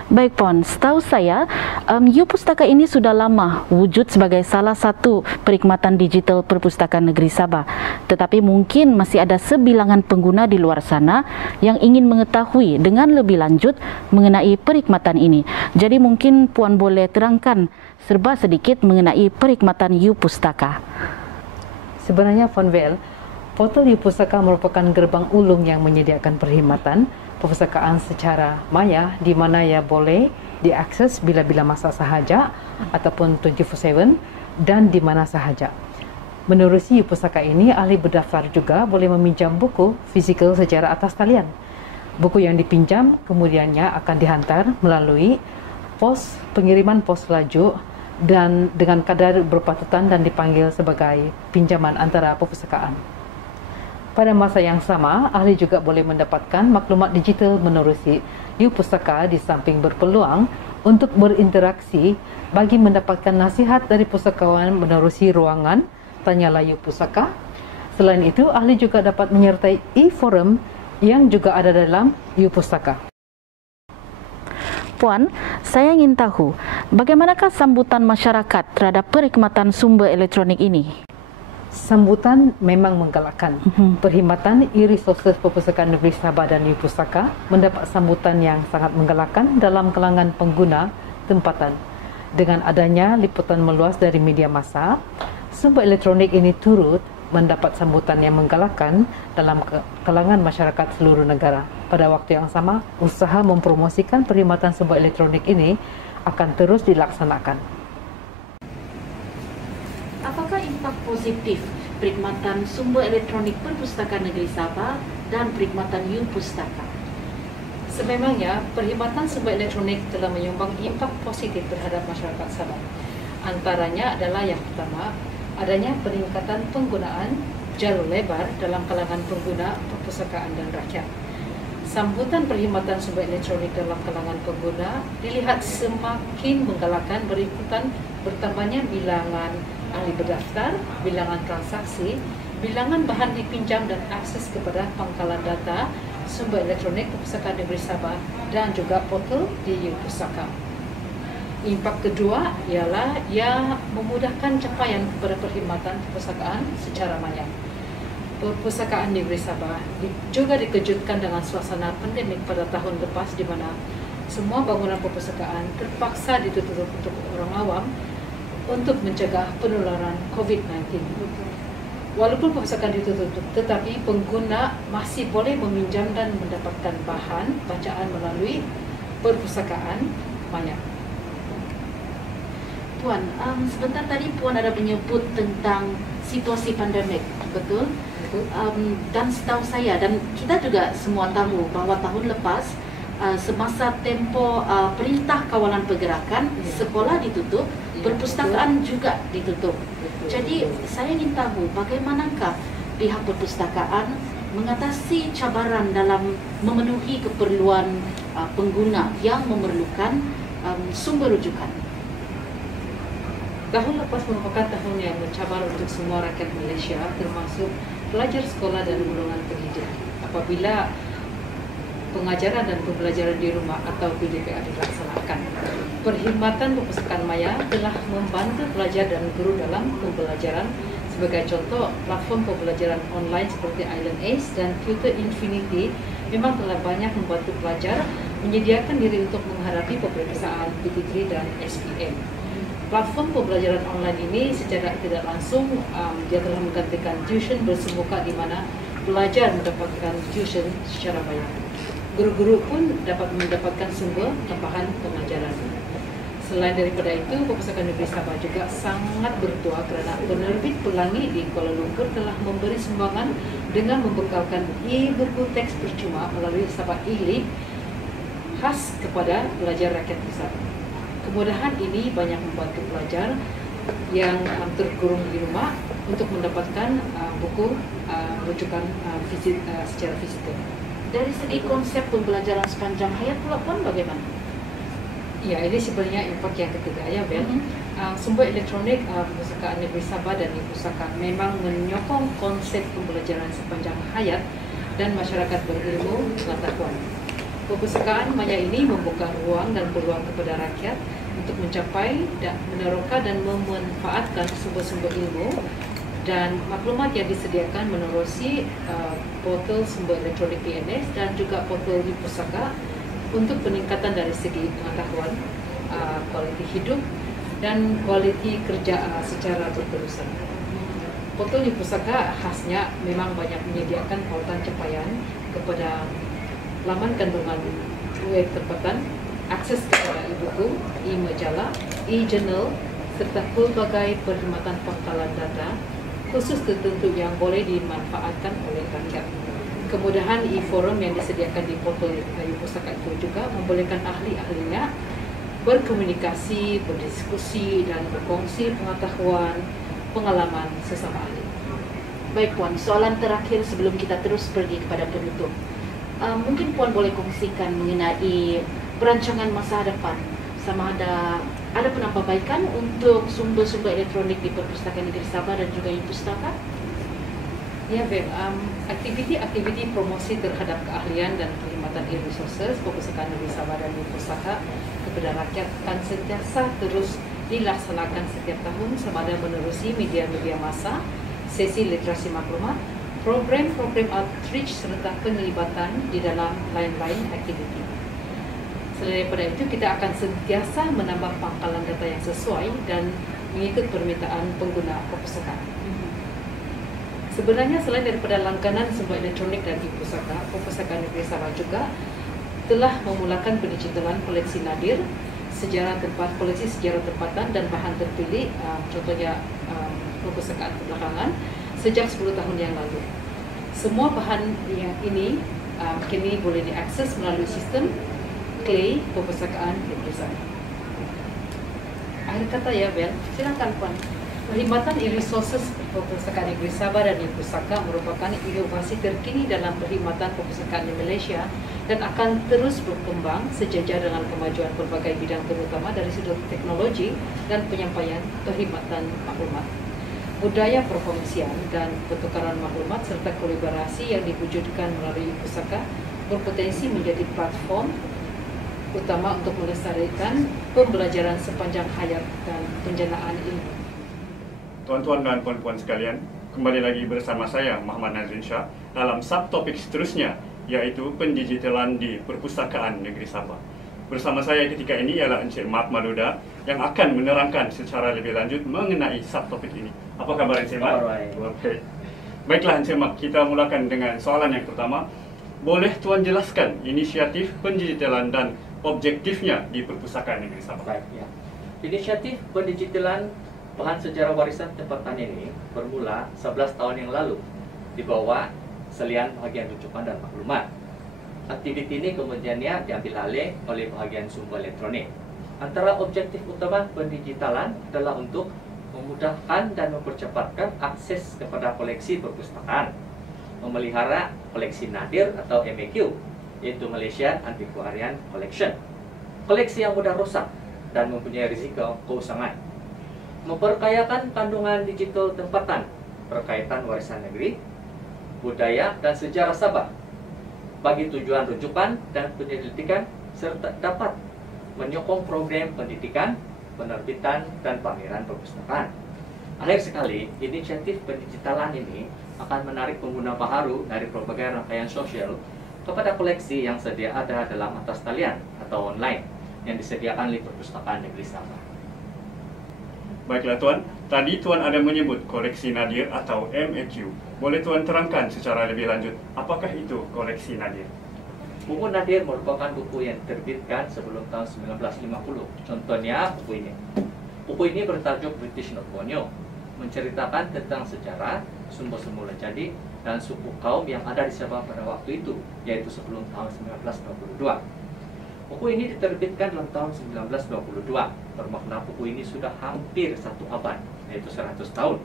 Baik Puan, setahu saya e-pustaka ini sudah lama wujud sebagai salah satu perkhidmatan digital Perpustakaan Negeri Sabah. Tetapi mungkin masih ada sebilangan pengguna di luar sana yang ingin mengetahui dengan lebih lanjut mengenai perkhidmatan ini. Jadi mungkin Puan boleh terangkan sedikit mengenai perkhidmatan e-pustaka. Sebenarnya Puan Vel, Portal e-Pustaka merupakan gerbang ulung yang menyediakan perkhidmatan perpustakaan secara maya di mana ia boleh diakses bila-bila masa sahaja ataupun 24/7 dan di mana sahaja. Menerusi e-Pustaka ini, ahli berdaftar juga boleh meminjam buku fizikal secara atas talian. Buku yang dipinjam kemudiannya akan dihantar melalui pengiriman pos laju dan dengan kadar berpatutan dan dipanggil sebagai pinjaman antara perpustakaan. Pada masa yang sama, ahli juga boleh mendapatkan maklumat digital menerusi e-Pustaka di samping berpeluang untuk berinteraksi bagi mendapatkan nasihat dari pustakawan menerusi ruangan Tanyalah e-Pustaka. Selain itu, ahli juga dapat menyertai e-forum yang juga ada dalam e-Pustaka. Puan, saya ingin tahu bagaimanakah sambutan masyarakat terhadap perkhidmatan sumber elektronik ini? Sambutan memang menggalakkan. Perkhidmatan e-resources Perpustakaan Negeri Sabah dan e-Pustaka mendapat sambutan yang sangat menggalakkan dalam kalangan pengguna tempatan. Dengan adanya liputan meluas dari media massa, sumber elektronik ini turut mendapat sambutan yang menggalakkan dalam kalangan masyarakat seluruh negara. Pada waktu yang sama, usaha mempromosikan perkhidmatan sumber elektronik ini akan terus dilaksanakan. Apakah impak positif perkhidmatan sumber elektronik Perpustakaan Negeri Sabah dan perkhidmatan e-Pustaka? Sememangnya, perkhidmatan sumber elektronik telah menyumbang impak positif terhadap masyarakat Sabah. Antaranya adalah yang pertama, adanya peningkatan penggunaan jalur lebar dalam kalangan pengguna perpustakaan dan rakyat. Sambutan perkhidmatan sumber elektronik dalam kalangan pengguna dilihat semakin menggalakkan berikutan bertambahnya bilangan ahli berdaftar, bilangan transaksi, bilangan bahan dipinjam dan akses kepada pangkalan data sumber elektronik Perpustakaan Negeri Sabah dan juga portal di e-Pustaka. Impak kedua ialah ia memudahkan capaian kepada perkhidmatan perpustakaan secara maya. Perpustakaan Negeri Sabah juga dikejutkan dengan suasana pandemik pada tahun lepas di mana semua bangunan perpustakaan terpaksa ditutup untuk orang awam untuk mencegah penularan COVID-19. Walaupun perpustakaan ditutup, tetapi pengguna masih boleh meminjam dan mendapatkan bahan bacaan melalui perpustakaan maya. Puan, sebentar tadi Puan ada menyebut tentang situasi pandemik, betul? Dan setahu saya, dan kita juga semua tahu bahawa tahun lepas semasa tempoh Perintah Kawalan Pergerakan, sekolah ditutup, perpustakaan juga ditutup. Jadi saya ingin tahu bagaimanakah pihak perpustakaan mengatasi cabaran dalam memenuhi keperluan pengguna yang memerlukan sumber rujukan. Tahun lepas merupakan tahun yang mencabar untuk semua rakyat Malaysia, termasuk pelajar sekolah dan golongan pendidik. Apabila pengajaran dan pembelajaran di rumah atau PDPA dilaksanakan, perkhidmatan perpustakaan maya telah membantu pelajar dan guru dalam pembelajaran. Sebagai contoh, platform pembelajaran online seperti Island Ace dan Tutor Infinity memang telah banyak membantu pelajar menyediakan diri untuk menghadapi peperiksaan PT3 dan SPM. Platform pembelajaran online ini secara tidak langsung dia telah menggantikan tuition bersemuka di mana pelajar mendapatkan tuition secara bayar. Guru-guru pun dapat mendapatkan sumber tambahan pengajaran. Selain daripada itu, Perpustakaan Negeri Sabah juga sangat bertuah kerana penerbit Pelangi di Kuala Lumpur telah memberi sumbangan dengan membekalkan e-buku teks percuma melalui Sabah e-Lib khas kepada pelajar rakyat Sabah. Kemudahan ini banyak membantu pelajar yang terkurung di rumah untuk mendapatkan buku rujukan secara fisikal. Dari segi konsep pembelajaran sepanjang hayat pula Puan bagaimana? Ya, ini sebenarnya impak yang ketiga ya, Bel. Sumber elektronik Perpustakaan Negeri Sabah dan e-Pustaka memang menyokong konsep pembelajaran sepanjang hayat dan masyarakat berilmu pengetahuan. Perpustakaan maya ini membuka ruang dan peluang kepada rakyat untuk mencapai dan meneroka dan memanfaatkan sumber-sumber ilmu dan maklumat yang disediakan menerusi portal sumber elektronik PNS dan juga portal e-Pustaka untuk peningkatan dari segi pengetahuan, kualiti hidup dan kualiti kerja secara berterusan. Portal e-Pusaka khasnya memang banyak menyediakan pautan capaian kepada laman kandungan web tempatan, akses kepada e-buku, e-majalah, e-journal, serta pelbagai perkhidmatan pangkalan data khusus tertentu yang boleh dimanfaatkan oleh rakyat. Kemudahan e-forum yang disediakan di portal e-Pusaka itu juga membolehkan ahli-ahlinya berkomunikasi, berdiskusi, dan berkongsi pengetahuan, pengalaman sesama ahli. Baik Puan, soalan terakhir sebelum kita terus pergi kepada penutup. Mungkin Puan boleh kongsikan mengenai perancangan masa depan, sama ada penambahbaikan untuk sumber-sumber elektronik di Perpustakaan Negeri Sabah dan juga e-Pustaka? Ya, Beb, aktiviti-aktiviti promosi terhadap keahlian dan perkhidmatan e-resources Perpustakaan Negeri Sabah dan e-Pustaka kepada rakyat akan sentiasa terus dilaksanakan setiap tahun sama ada menerusi media-media massa, sesi literasi maklumat, program-program outreach serta penglibatan di dalam lain-lain aktiviti. Selain daripada itu, kita akan sentiasa menambah pangkalan data yang sesuai dan mengikut permintaan pengguna perpustakaan. Sebenarnya selain daripada langganan sumber elektronik dan e-Pusaka, Perpustakaan Negeri Sabah juga telah memulakan pendigitalan koleksi nadir, koleksi sejarah tempatan dan bahan terpilih, contohnya perpustakaan belakangan, sejak 10 tahun yang lalu. Semua bahan yang ini kini boleh diakses melalui sistem Clay Perpustakaan Negeri Sabah. Akhir kata ya, Bel, silakan Puan. Perkhidmatan e-resources Perpustakaan Negeri Sabah dan e-Pusaka merupakan inovasi terkini dalam perkhidmatan perpustakaan di Malaysia dan akan terus berkembang sejajar dengan kemajuan berbagai bidang terutama dari sudut teknologi dan penyampaian perkhidmatan maklumat. Budaya perkongsian dan pertukaran maklumat serta kolaborasi yang diwujudkan melalui e-Pusaka berpotensi menjadi platform utama untuk melestarikan pembelajaran sepanjang hayat dan penjanaan ilmu. Tuan-tuan dan puan-puan sekalian, kembali lagi bersama saya Muhammad Nazrin Shah dalam subtopik seterusnya, yaitu pendigitalan di Perpustakaan Negeri Sabah. Bersama saya ketika ini ialah Encik Mat Maluda yang akan menerangkan secara lebih lanjut mengenai subtopik ini. Apa khabar Encik Mat? Okay. Baiklah Encik Mat, kita mulakan dengan soalan yang pertama. Boleh Tuan jelaskan inisiatif pendigitalan dan objektifnya di Perpustakaan Negeri Sabah? Baik, ya. Inisiatif pendigitalan bahan sejarah warisan tempatan ini bermula 11 tahun yang lalu di bawah Selian Bahagian Rujukan dan Maklumat. Aktiviti ini kemudiannya diambil alih oleh bahagian sumber elektronik. Antara objektif utama pendigitalan adalah untuk memudahkan dan mempercepatkan akses kepada koleksi perpustakaan, memelihara koleksi nadir atau MAQ, yaitu Malaysian Antiquarian Collection, koleksi yang mudah rusak dan mempunyai risiko keusangan, memperkayakan kandungan digital tempatan berkaitan warisan negeri, budaya dan sejarah Sabah bagi tujuan rujukan dan penyelidikan, serta dapat menyokong program pendidikan, penerbitan dan pameran perpustakaan. Akhir sekali, inisiatif pendigitalan ini akan menarik pengguna baharu dari berbagai rangkaian sosial kepada koleksi yang sedia ada dalam atas talian atau online yang disediakan oleh Perpustakaan Negeri Sabah. Baiklah Tuan, tadi Tuan ada menyebut koleksi nadir atau MAQ. Boleh Tuan terangkan secara lebih lanjut, apakah itu koleksi nadir? Buku nadir merupakan buku yang diterbitkan sebelum tahun 1950. Contohnya buku ini. Buku ini bertajuk British Not Borneo, menceritakan tentang sejarah, sumber semula jadi, dan suku kaum yang ada di Sabah pada waktu itu, yaitu sebelum tahun 1922. Buku ini diterbitkan dalam tahun 1922, bermakna buku ini sudah hampir 1 abad, yaitu 100 tahun.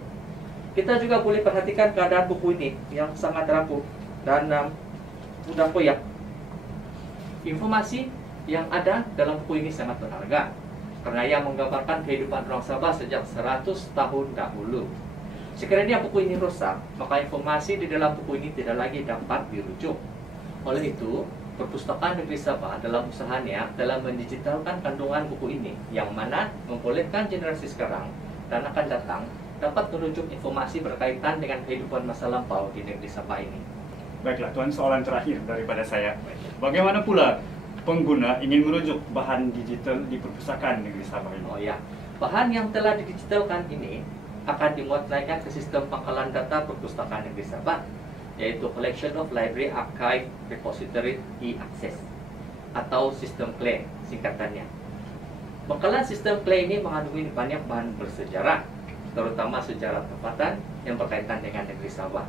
Kita juga boleh perhatikan keadaan buku ini yang sangat rapuh dan mudah koyak. Informasi yang ada dalam buku ini sangat berharga, karena ia menggambarkan kehidupan orang Sabah sejak 100 tahun dahulu. Sekiranya buku ini rusak, maka informasi di dalam buku ini tidak lagi dapat dirujuk. Oleh itu, Perpustakaan Negeri Sabah dalam usahanya dalam mendigitalkan kandungan buku ini, yang mana membolehkan generasi sekarang dan akan datang dapat merujuk informasi berkaitan dengan kehidupan masa lampau di Negeri Sabah ini. Baiklah Tuan, soalan terakhir daripada saya. Bagaimana pula pengguna ingin merujuk bahan digital di Perpustakaan Negeri Sabah ini? Oh ya, bahan yang telah didigitalkan ini akan dimuatlaikan ke sistem pangkalan data Perpustakaan Negeri Sabah, yaitu Collection of Library Archive Repository E-Access atau sistem CLARE singkatannya. Pangkalan sistem CLARE ini mengandungi banyak bahan bersejarah, terutama sejarah tempatan yang berkaitan dengan Negeri Sabah.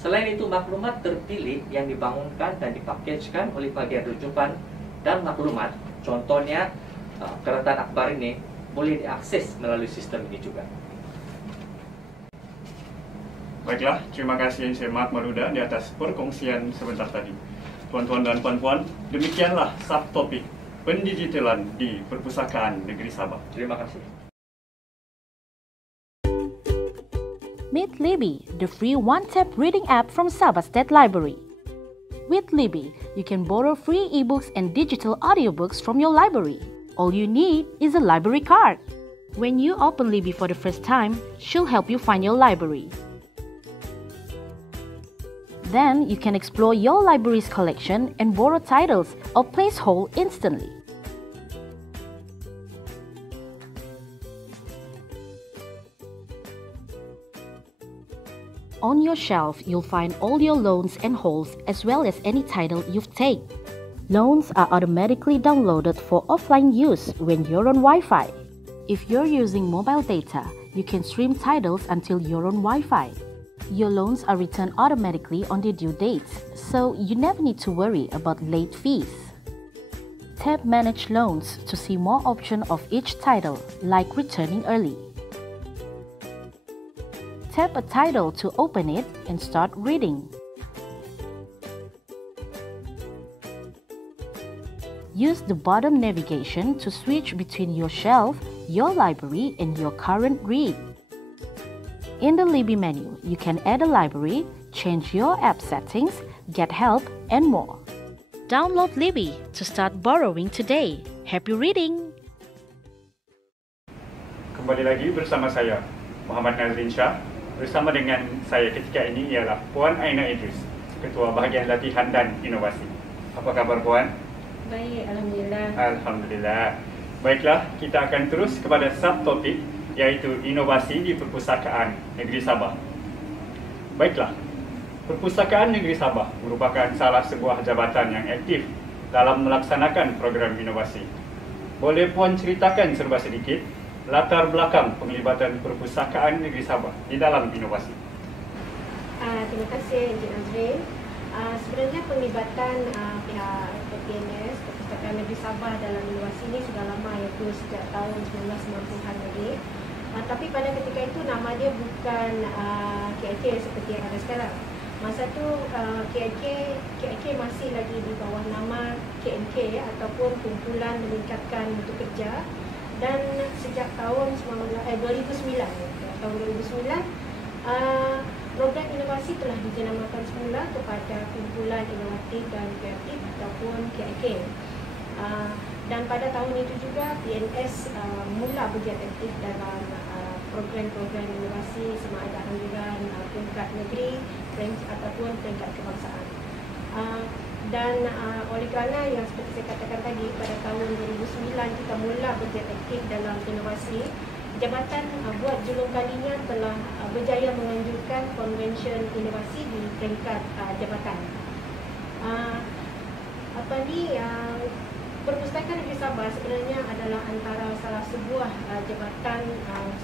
Selain itu, maklumat terpilih yang dibangunkan dan dipackagkan oleh bagian rujukan dan maklumat, contohnya Keratan Akhbar ini, boleh diakses melalui sistem ini juga. Baiklah, terima kasih Encik Mat Maruda di atas perkongsian sebentar tadi. Tuan-tuan dan puan-puan, demikianlah subtopik pendigitalan di Perpustakaan Negeri Sabah. Terima kasih. Meet Libby, the free one-tap reading app from Sabah State Library. With Libby, you can borrow free ebooks and digital audiobooks from your library. All you need is a library card. When you open Libby for the first time, she'll help you find your library. Then you can explore your library's collection and borrow titles or place hold instantly. On your shelf, you'll find all your loans and holds as well as any title you've taken. Loans are automatically downloaded for offline use when you're on Wi-Fi. If you're using mobile data, you can stream titles until you're on Wi-Fi. Your loans are returned automatically on their due dates, so you never need to worry about late fees. Tap Manage Loans to see more options of each title, like returning early. Tap a title to open it and start reading. Use the bottom navigation to switch between your shelf, your library, and your current read. In the Libby menu, you can add a library, change your app settings, get help, and more. Download Libby to start borrowing today. Happy reading! Kembali lagi bersama saya, Muhammad Nazrin Shah. Bersama dengan saya ketika ini ialah Puan Aina Idris, Ketua Bahagian Latihan dan Inovasi. Apa kabar Puan? Baik, Alhamdulillah. Alhamdulillah. Baiklah, kita akan terus kepada subtopik, iaitu inovasi di Perpustakaan Negeri Sabah. Baiklah, Perpustakaan Negeri Sabah merupakan salah sebuah jabatan yang aktif dalam melaksanakan program inovasi. Boleh Puan ceritakan serba sedikit latar belakang penglibatan Perpustakaan Negeri Sabah di dalam inovasi? Terima kasih Encik Nazrin. Sebenarnya penglibatan pihak PNS, Perpustakaan Negeri Sabah dalam inovasi ini sudah lama, iaitu sejak tahun 1990-an lagi. Tapi pada ketika itu nama dia bukan KIK seperti yang ada sekarang. Masa tu KIK masih lagi di bawah nama KNK ataupun Kumpulan Meningkatkan Mutu Kerja. Dan sejak tahun 2009, program inovasi telah dijenamakan semula kepada Kumpulan Inovatif dan Kreatif ataupun KIK. Dan pada tahun itu juga PNS mula bergiat aktif dalam program-program inovasi sama ada anjuran peringkat negeri ataupun peringkat kebangsaan. Dan oleh kerana yang seperti saya katakan tadi, pada tahun 2009 kita mula bergiat aktif dalam inovasi, Jabatan buat julung kalinya telah berjaya menganjurkan konvensyen inovasi di peringkat jabatan. Perpustakaan Negeri Sabah sebenarnya adalah antara salah sebuah jabatan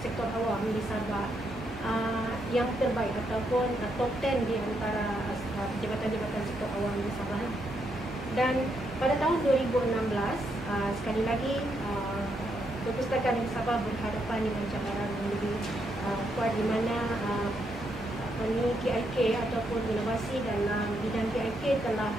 sektor awam di Sabah yang terbaik ataupun top 10 di antara jabatan-jabatan sektor awam di Sabah. Dan pada tahun 2016, sekali lagi Perpustakaan Negeri Sabah berhadapan dengan cabaran yang lebih kuat di mana KIK ataupun inovasi dalam bidang KIK telah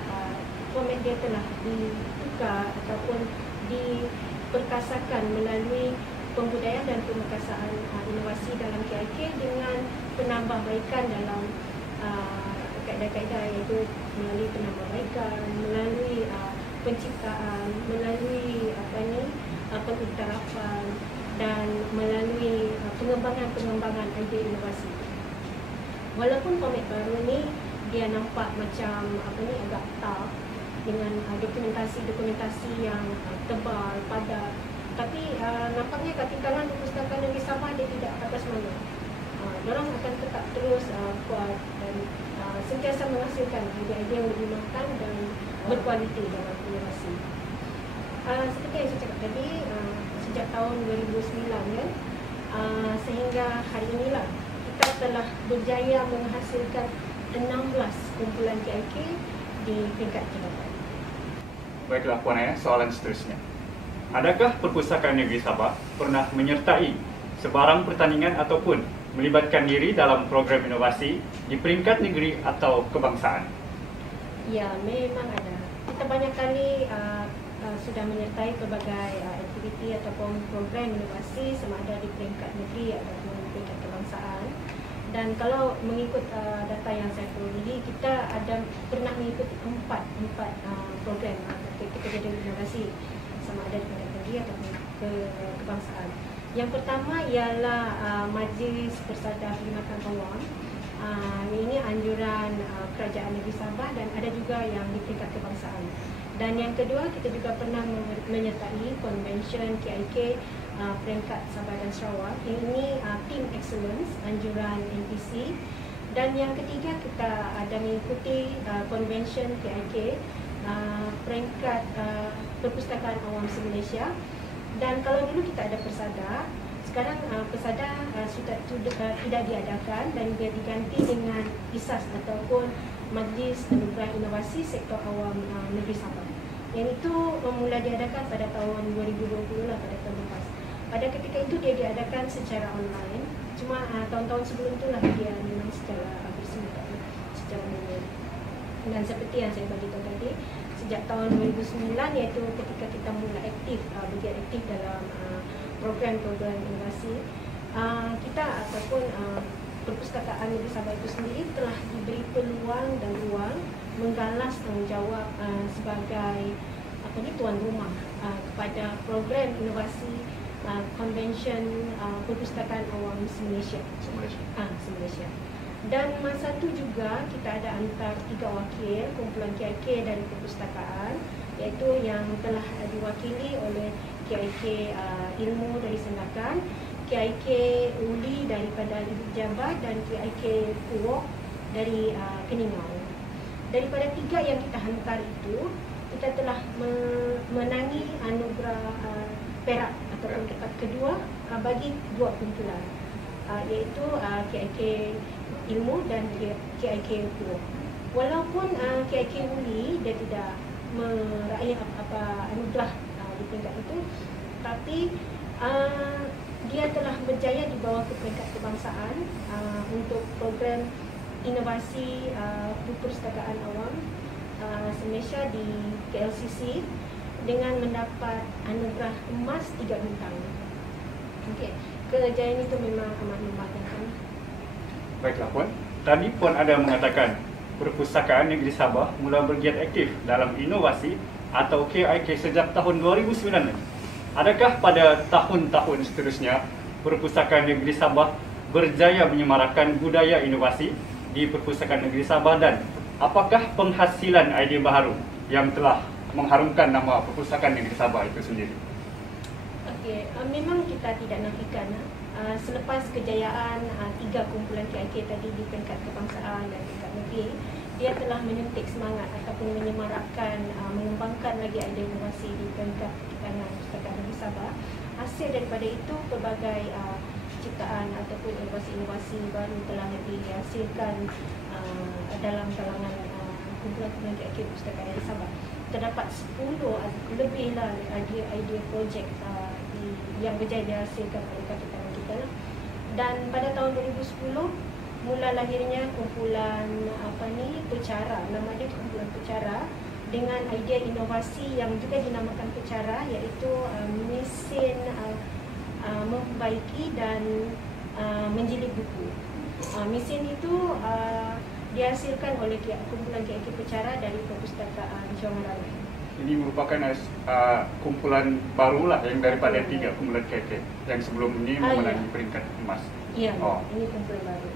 format dia telah ditukar ataupun diperkasakan melalui pembudayaan dan pemekasan inovasi dalam KIK dengan penambahbaikan dalam kaedah-kaedah, iaitu melalui penambahbaikan, melalui penciptaan, melalui pengiktirafan dan melalui pengembangan idea inovasi. Walaupun format baru ni dia nampak macam agak tough dengan dokumentasi yang tebal, padat, tapi nampaknya ketinggalan Perpustakaan Negeri Sabah dia tidak patah semangat. Orang akan tetap terus kuat dan sentiasa menghasilkan idea-idea yang dimakan dan berkualiti dalam inovasi. Seperti yang saya cakap tadi, sejak tahun 2009 kan, sehingga hari inilah kita telah berjaya menghasilkan 16 kumpulan KIK di peringkat jabatan. Baiklah Puan Ayah, soalan seterusnya. Adakah Perpustakaan Negeri Sabah pernah menyertai sebarang pertandingan ataupun melibatkan diri dalam program inovasi di peringkat negeri atau kebangsaan? Ya, memang ada. Kita banyak kali sudah menyertai pelbagai aktiviti ataupun program inovasi sama ada di peringkat negeri ataupun peringkat kebangsaan. Dan kalau mengikut data yang saya perolehi, kita ada pernah mengikuti empat program kejadian inovasi sama ada di peringkat negeri ataupun kebangsaan. Yang pertama ialah Majlis Persada Perkhidmatan Awam. Ini anjuran Kerajaan Negeri Sabah dan ada juga yang di peringkat kebangsaan. Dan yang kedua, kita juga pernah menyertai Convention KIK peringkat Sabah dan Sarawak. Ini Team Excellence, anjuran NPC. Dan yang ketiga, kita ada mengikuti Convention KIK peringkat Perpustakaan Awam se-Malaysia. Dan kalau dulu kita ada Persada, sekarang Persada sudah tidak diadakan dan dia diganti dengan ISAS ataupun Majlis Anugerah Inovasi Sektor Awam Negeri Sabah. Yang itu mula diadakan pada tahun 2020 lah, pada tahun lepas. Pada ketika itu dia diadakan secara online. Cuma tahun-tahun sebelum itulah dia memang secara bersama secara online. Dan seperti yang saya bagi tahu tadi, sejak tahun 2009 iaitu ketika kita mula aktif, bergiat aktif dalam program-program inovasi, kita ataupun Perpustakaan Negeri Sabah itu sendiri telah diberi peluang dan ruang menggalas tanggungjawab sebagai tuan rumah kepada program inovasi Convention Perpustakaan Awam se-Malaysia. Se-Malaysia. Dan masa itu juga kita ada hantar 3 wakil kumpulan KIK dari perpustakaan, iaitu yang telah diwakili oleh KIK Ilmu dari Sendakan, KIK Uli daripada Ibu Jabat dan KIK Puwok dari Keningau. Daripada 3 yang kita hantar itu, kita telah menangi anugerah perak ataupun tempat kedua bagi 2 kumpulan, iaitu KIK Ilmu dan KIK Puwok. Walaupun KIK Uli dia tidak meraih apa-apa anugerah di peringkat itu, tapi dia telah berjaya dibawa ke peringkat kebangsaan untuk program inovasi Perpustakaan Awam se-Malaysia di KLCC dengan mendapat anugerah emas 3 bintang. Okey, kejayaan itu memang amat membanggakan. Baiklah Puan, tadi Puan ada mengatakan Perpustakaan Negeri Sabah mula bergiat aktif dalam inovasi atau KIK sejak tahun 2009. Adakah pada tahun-tahun seterusnya Perpustakaan Negeri Sabah berjaya menyemarakkan budaya inovasi di Perpustakaan Negeri Sabah, dan apakah penghasilan idea baharu yang telah mengharumkan nama Perpustakaan Negeri Sabah itu sendiri? Okey, memang kita tidak nafikan selepas kejayaan 3 kumpulan KIK tadi di peringkat kebangsaan dan peringkat negeri, dia telah menyuntik semangat ataupun menyemarakkan, mengembangkan lagi idea inovasi di peringkat Perpustakaan Negeri Sabah. Hasil daripada itu, pelbagai ciptaan ataupun inovasi-inovasi baru telah dihasilkan dalam kalangan kumpulan-kumpulan KIK Perpustakaan Negeri Sabah. Terdapat 10 lebihlah idea projek yang berjaya dihasilkan oleh kaki-kaki kita. Dan pada tahun 2010 mula lahirnya kumpulan Pecara, nama dia kumpulan Pecara, dengan idea inovasi yang juga dinamakan Pecara, iaitu mesin memperbaiki dan menjilid buku. Mesin itu dihasilkan oleh kumpulan KIK Pecara dari Perpustakaan Johor Bahru. Ini merupakan kumpulan barulah yang daripada 3 kumpulan KIK yang sebelum ini memenangi peringkat emas. Ya, ini kumpulan baru.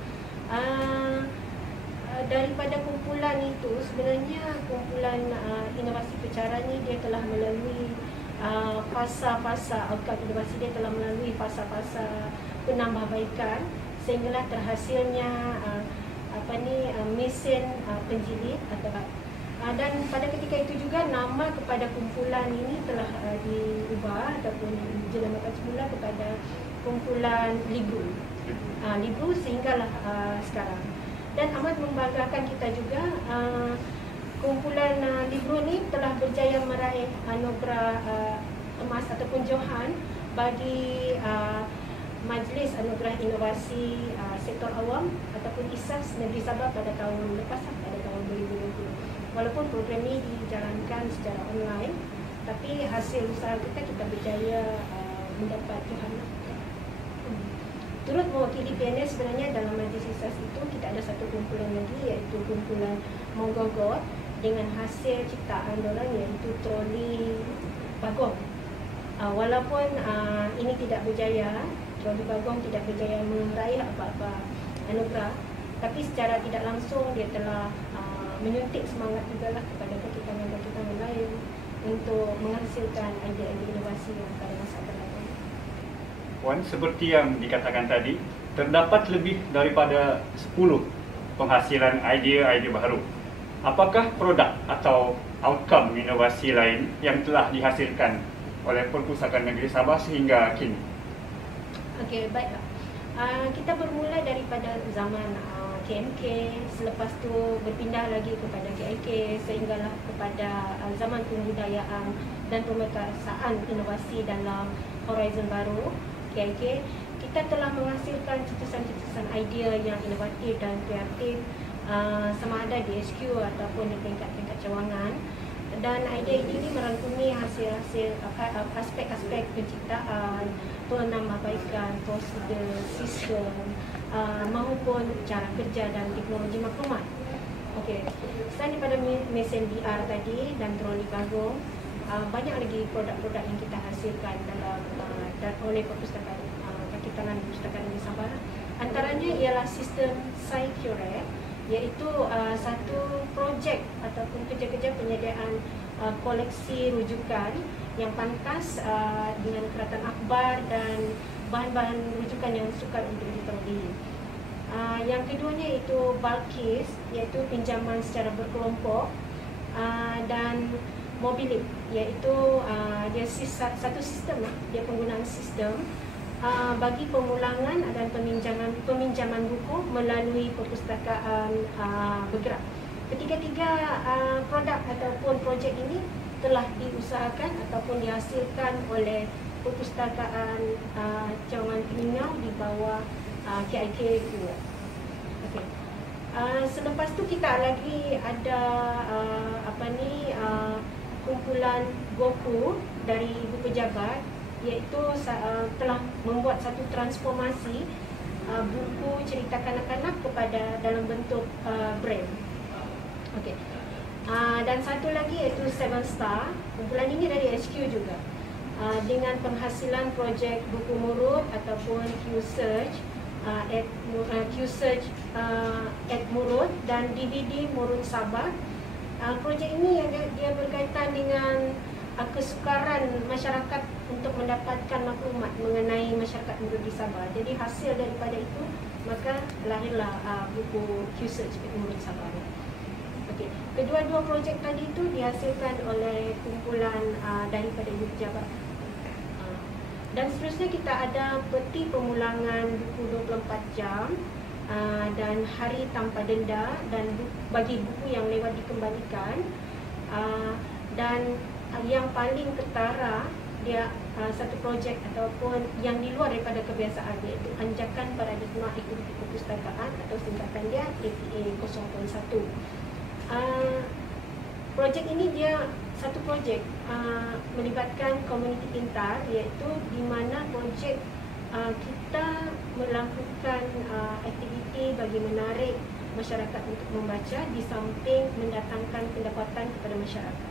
Daripada kumpulan itu, sebenarnya kumpulan inovasi Pecara ni dia telah melalui fasa-fasa outcome inovasi, dia telah melalui fasa-fasa penambahbaikan sehinggalah terhasilnya mesin penjilid dan pada ketika itu juga nama kepada kumpulan ini telah diubah ataupun jenamakan semula kepada kumpulan Libru. Libru sehinggalah sekarang. Dan amat membanggakan kita juga kumpulan Libru ini telah berjaya meraih anugerah emas ataupun johan bagi Majlis Anugerah Inovasi Sektor Awam ataupun ISAS Negeri Sabah pada tahun lepas, pada tahun 2020. Walaupun program ini dijalankan secara online, tapi hasil usaha kita berjaya mendapat johan. Turut mewakili PNS sebenarnya dalam majlis ISAS itu kita ada satu kumpulan lagi, iaitu kumpulan Monggogot dengan hasil ciptaan dorang, iaitu troli bagong. Walaupun ini tidak berjaya, troli bagong tidak berjaya meraih apa-apa anugerah, tapi secara tidak langsung dia telah menyuntik semangat juga lah kepada kaki-tangan lain untuk menghasilkan idea-idea inovasi yang pada masa akan datang. Wan, seperti yang dikatakan tadi, terdapat lebih daripada 10 penghasilan idea-idea baru. Apakah produk atau outcome inovasi lain yang telah dihasilkan oleh Perpustakaan Negeri Sabah sehingga kini? Okey, baiklah. Kita bermula daripada zaman KMK, selepas tu berpindah lagi kepada KIK sehinggalah kepada zaman kebudayaan dan pemerkasaan inovasi dalam Horizon Baru KIK. Kita telah menghasilkan cetusan-cetusan idea yang inovatif dan kreatif sama ada di SQ ataupun di tingkat-tingkat cawangan. Dan idea ini merangkumi hasil-hasil aspek-aspek penciptaan, penambahbaikan prosedur, sistem maupun cara kerja dan teknologi maklumat. Okey, selain daripada mesin VR tadi dan troli bagong, banyak lagi produk-produk yang kita hasilkan dalam oleh Perpustakaan Kaki Tangan Perpustakaan Negeri Sabah. Antaranya ialah sistem SciCurate, iaitu satu projek ataupun kerja-kerja penyediaan koleksi rujukan yang pantas dengan keratan akhbar dan bahan-bahan rujukan yang sukar untuk diterolehi. Yang keduanya iaitu Balkis, iaitu pinjaman secara berkelompok, dan Mobilip, iaitu dia satu sistem, dia penggunaan sistem bagi pemulangan dan peminjaman buku melalui perpustakaan bergerak. Ketiga-tiga produk ataupun projek ini telah diusahakan ataupun dihasilkan oleh Perpustakaan Cawangan Peningau di bawah KIK juga. Okay. Selepas tu kita lagi ada kumpulan Goku dari Ibu Pejabat, iaitu telah membuat satu transformasi buku cerita kanak-kanak kepada dalam bentuk brand. Okay. Dan satu lagi iaitu Seven Star. Kumpulan ini dari SQ juga. Dengan penghasilan projek buku murut ataupun Q-Search at Murut dan DVD Murut Sabah. Projek ini dia berkaitan dengan kesukaran masyarakat untuk mendapatkan maklumat mengenai masyarakat murut di Sabah. Jadi hasil daripada itu maka lahirlah buku Q-Search at Murut Sabah. Okay. Kedua-dua projek tadi itu dihasilkan oleh kumpulan daripada Ibu Pejabat. Dan seterusnya kita ada peti pemulangan buku 24 jam dan hari tanpa denda dan bagi buku yang lewat dikembalikan, dan yang paling ketara dia satu projek ataupun yang di luar daripada kebiasaan, iaitu Anjakan Paradigma Aktiviti Perpustakaan atau singkatan dia APA 0.1. Projek ini dia satu projek melibatkan komuniti pintar, iaitu di mana projek kita melakukan aktiviti bagi menarik masyarakat untuk membaca di samping mendatangkan pendapatan kepada masyarakat.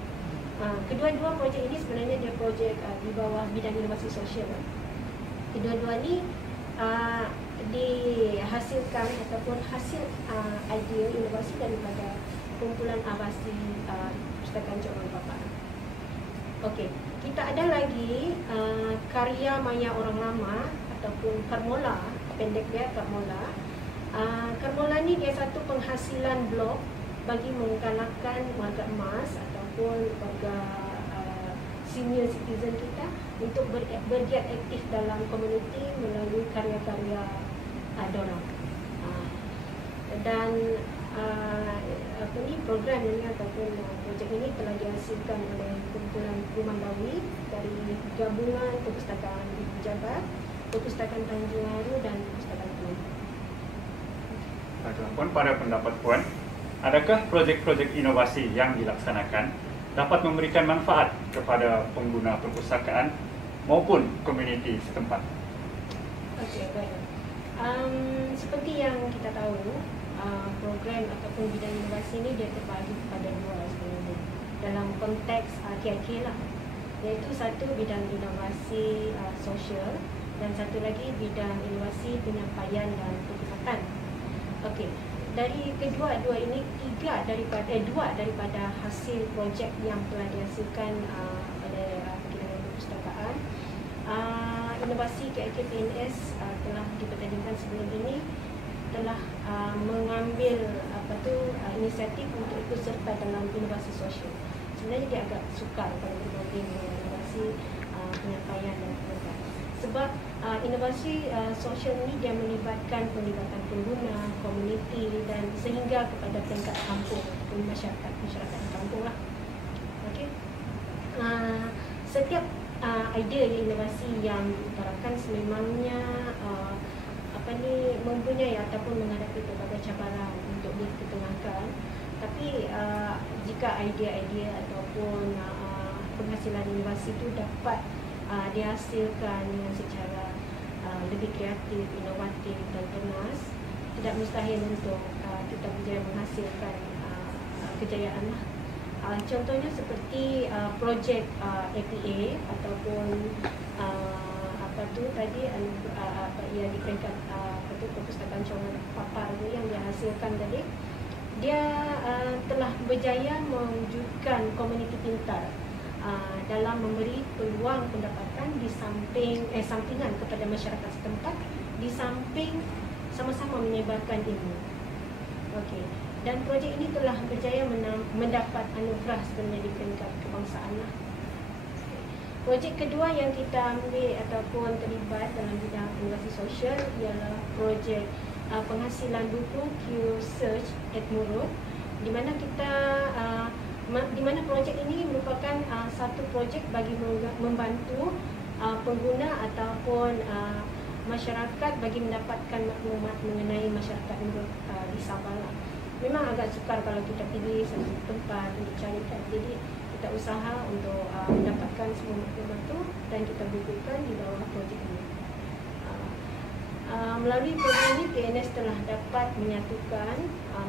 Kedua-dua projek ini sebenarnya dia projek di bawah bidang inovasi sosial. Kedua-dua ini dihasilkan ataupun hasil idea inovasi daripada kumpulan Abasi Perpustakaan Cawangan Papar. Okey, kita ada lagi karya maya orang lama ataupun Karmola pendek dia, Karmola. Karmola ni dia satu penghasilan blok bagi menggalakkan warga emas ataupun warga senior citizen kita untuk bergiat aktif dalam komuniti melalui karya-karya dorang. Dan program ini ataupun projek ini telah dihasilkan oleh kumpulan Rumah Bawi dari gabungan Perpustakaan Pejabat, Perpustakaan Tanjung Aru dan Perpustakaan Puan. Baiklah Puan, pada pendapat Puan, adakah projek-projek inovasi yang dilaksanakan dapat memberikan manfaat kepada pengguna perpustakaan maupun komuniti setempat? Okey, baik. Seperti yang kita tahu, program ataupun bidang inovasi ini dia terbagi kepada dua sebenarnya dalam konteks KIK lah, iaitu satu bidang inovasi sosial dan satu lagi bidang inovasi penyampaian dan perpustakaan. Okey, dari kedua-dua ini dua daripada hasil projek yang telah dihasilkan oleh bidang perpustakaan. Inovasi KIK PNS telah dipertandingkan sebelum ini telah mengambil inisiatif untuk ikut serta dalam inovasi sosial. Sebenarnya dia agak sukar kalau berbanding dengan inovasi penyampaian dan perpustakaan. Sebab inovasi sosial ini dia melibatkan penglibatan pengguna, komuniti dan sehingga kepada tingkat kampung ataupun masyarakat kampung lah. Okey. Setiap idea inovasi yang diutarakan sememangnya mempunyai ataupun menghadapi berbagai cabaran untuk diketengahkan. Tapi jika idea-idea ataupun penghasilan inovasi itu dapat dihasilkan dengan secara lebih kreatif, inovatif dan tenas, tidak mustahil untuk kita berjaya menghasilkan kejayaan. Contohnya seperti projek APA ataupun yang di peringkat perpustakaan Cawangan Papar yang dihasilkan tadi, dia telah berjaya mewujudkan komuniti pintar dalam memberi peluang pendapatan di sampingan kepada masyarakat setempat, di samping sama-sama menyebarkan ilmu. Okey. Dan projek ini telah berjaya mendapat anugerah sebenarnya di peringkat kebangsaan lah. Projek kedua yang kita ambil ataupun terlibat dalam bidang inovasi sosial ialah projek penghasilan buku Q-Search at Murud, di mana projek ini merupakan satu projek bagi membantu pengguna ataupun masyarakat bagi mendapatkan maklumat mengenai masyarakat Murud di Sabah. Memang agak sukar kalau kita pergi satu tempat untuk carikan, jadi kita usaha untuk mendapatkan semua maklumat itu dan kita bukukan di bawah projek ini. Melalui program ini, PNS telah dapat menyatukan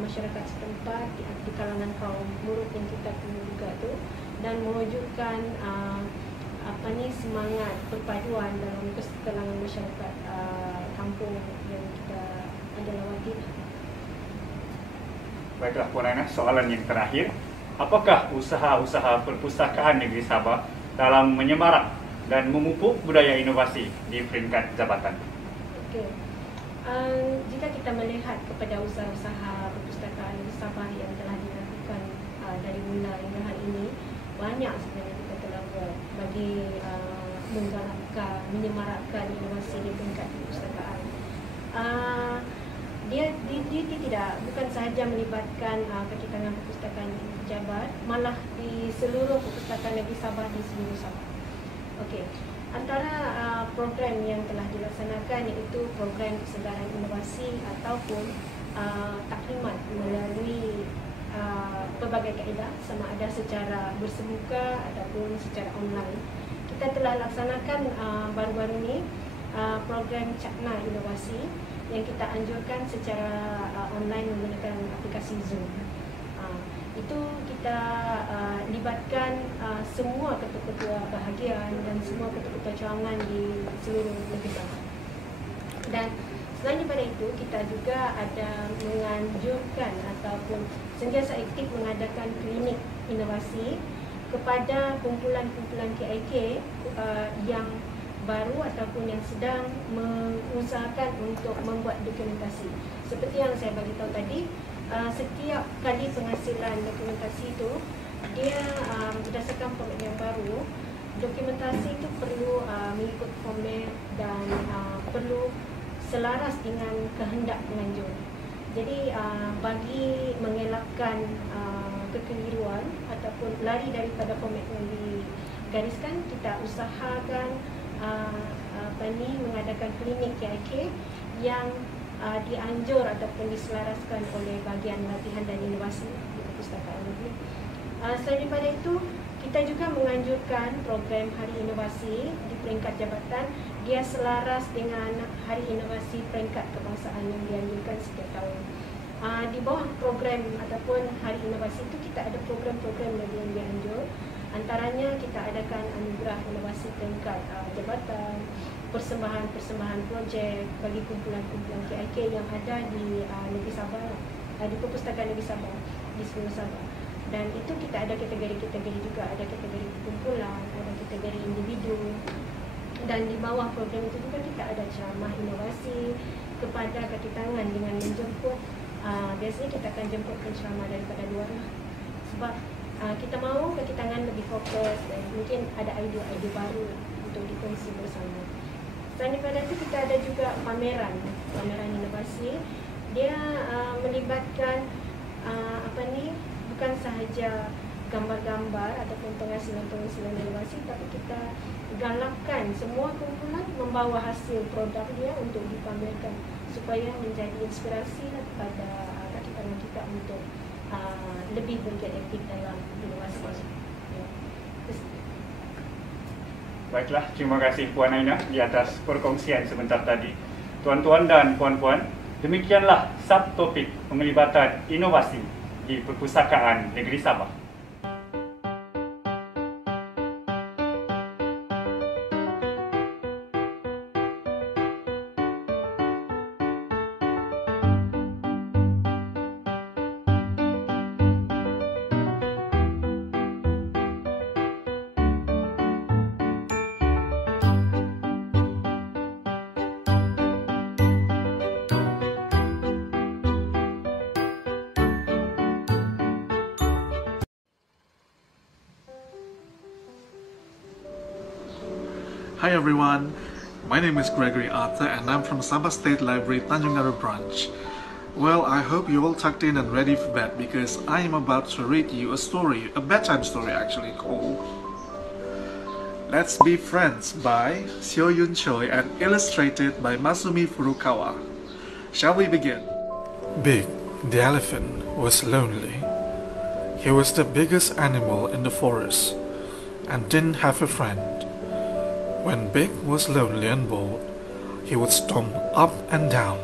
masyarakat setempat di kalangan kaum Murud yang kita tunggu juga tu, dan mewujudkan semangat perpaduan dalam kalangan masyarakat kampung yang kita ada lawati. Baiklah Puan Aina, soalan yang terakhir, apakah usaha-usaha Perpustakaan Negeri Sabah dalam menyemarak dan memupuk budaya inovasi di peringkat jabatan? Okey. Jika kita melihat kepada usaha-usaha Perpustakaan Negeri Sabah yang telah dilakukan dari mula hingga hari ini, banyak sebenarnya kita telah buat bagi menggalakkan, menyemarakkan inovasi di peringkat perpustakaan. Dia bukan sahaja melibatkan kekitangan perpustakaan pejabat, malah di seluruh perpustakaan negeri Sabah di seluruh Sabah. Okey. Antara program yang telah dilaksanakan iaitu program kesedaran inovasi ataupun taklimat melalui pelbagai kaedah, sama ada secara bersemuka ataupun secara online. Kita telah laksanakan baru-baru ini program Cakna Inovasi yang kita anjurkan secara online menggunakan aplikasi Zoom. Itu kita libatkan semua ketua-ketua bahagian dan semua ketua-ketua cawangan di seluruh negeri Sabah. Dan selain daripada itu, kita juga ada menganjurkan ataupun sentiasa aktif mengadakan klinik inovasi kepada kumpulan-kumpulan KIK yang baru ataupun yang sedang mengusahakan untuk membuat dokumentasi. Seperti yang saya bagi tahu tadi, setiap kali penghasilan dokumentasi itu, dia berdasarkan format yang baru, dokumentasi itu perlu mengikut format dan perlu selaras dengan kehendak penganjur. Jadi bagi mengelakkan kekeliruan ataupun lari daripada format yang digariskan, kita usahakan mengadakan klinik KIK yang dianjur ataupun diselaraskan oleh bahagian latihan dan inovasi di Perpustakaan Negeri. Selain daripada itu, kita juga menganjurkan program Hari Inovasi di peringkat jabatan. Dia selaras dengan Hari Inovasi peringkat kebangsaan yang dianjurkan setiap tahun. Di bawah program ataupun Hari Inovasi itu, kita ada program-program yang dianjur. Antaranya kita adakan anugerah inovasi peringkat jabatan, persembahan projek bagi kumpulan-kumpulan KIK yang ada di Negeri Sabah, di Perpustakaan Negeri Sabah di seluruh Sabah. Dan itu kita ada kategori-kategori juga, ada kategori kumpulan, ada kategori individu. Dan di bawah program itu juga kita ada ceramah inovasi kepada kaki tangan dengan menjemput. Biasanya kita akan jemput penceramah daripada luar lah. Sebab kita mahu kaki tangan lebih fokus dan mungkin ada idea-idea baru untuk dikongsi bersama. Selain daripada itu, kita ada juga pameran inovasi. Dia melibatkan bukan sahaja gambar-gambar ataupun penghasilan inovasi, tapi kita galakkan semua kumpulan membawa hasil produk dia untuk dipamerkan supaya menjadi inspirasi kepada kaki tangan kita untuk lebih bergiat aktif dalam inovasi. Ya. Baiklah, terima kasih Puan Aina di atas perkongsian sebentar tadi. Tuan-tuan dan puan-puan, demikianlah subtopik penglibatan inovasi di Perpustakaan Negeri Sabah. Hi everyone, my name is Gregory Arthur and I'm from Sabah State Library Tanjung Aru branch. Well, I hope you all tucked in and ready for bed because I am about to read you a story, a bedtime story actually, called Let's Be Friends by Seo Yun Choi and illustrated by Masumi Furukawa. Shall we begin? Big, the elephant, was lonely. He was the biggest animal in the forest and didn't have a friend. When Big was lonely and bored, he would stomp up and down.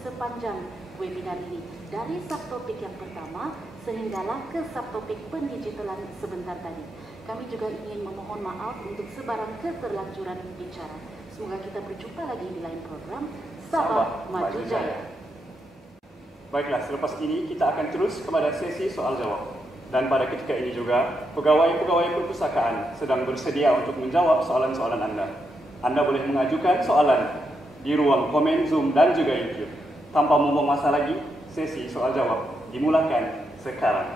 Sepanjang webinar ini dari subtopik yang pertama sehinggalah ke subtopik pendigitalan sebentar tadi. Kami juga ingin memohon maaf untuk sebarang keterlanjuran bicara. Semoga kita berjumpa lagi di lain program Sabah Maju Jaya. Baiklah, selepas ini kita akan terus kepada sesi soal jawab. Dan pada ketika ini juga, pegawai-pegawai perpustakaan sedang bersedia untuk menjawab soalan-soalan Anda. Anda boleh mengajukan soalan di ruang komen Zoom dan juga YouTube. Tanpa membuang masa lagi, sesi soal jawab dimulakan sekarang.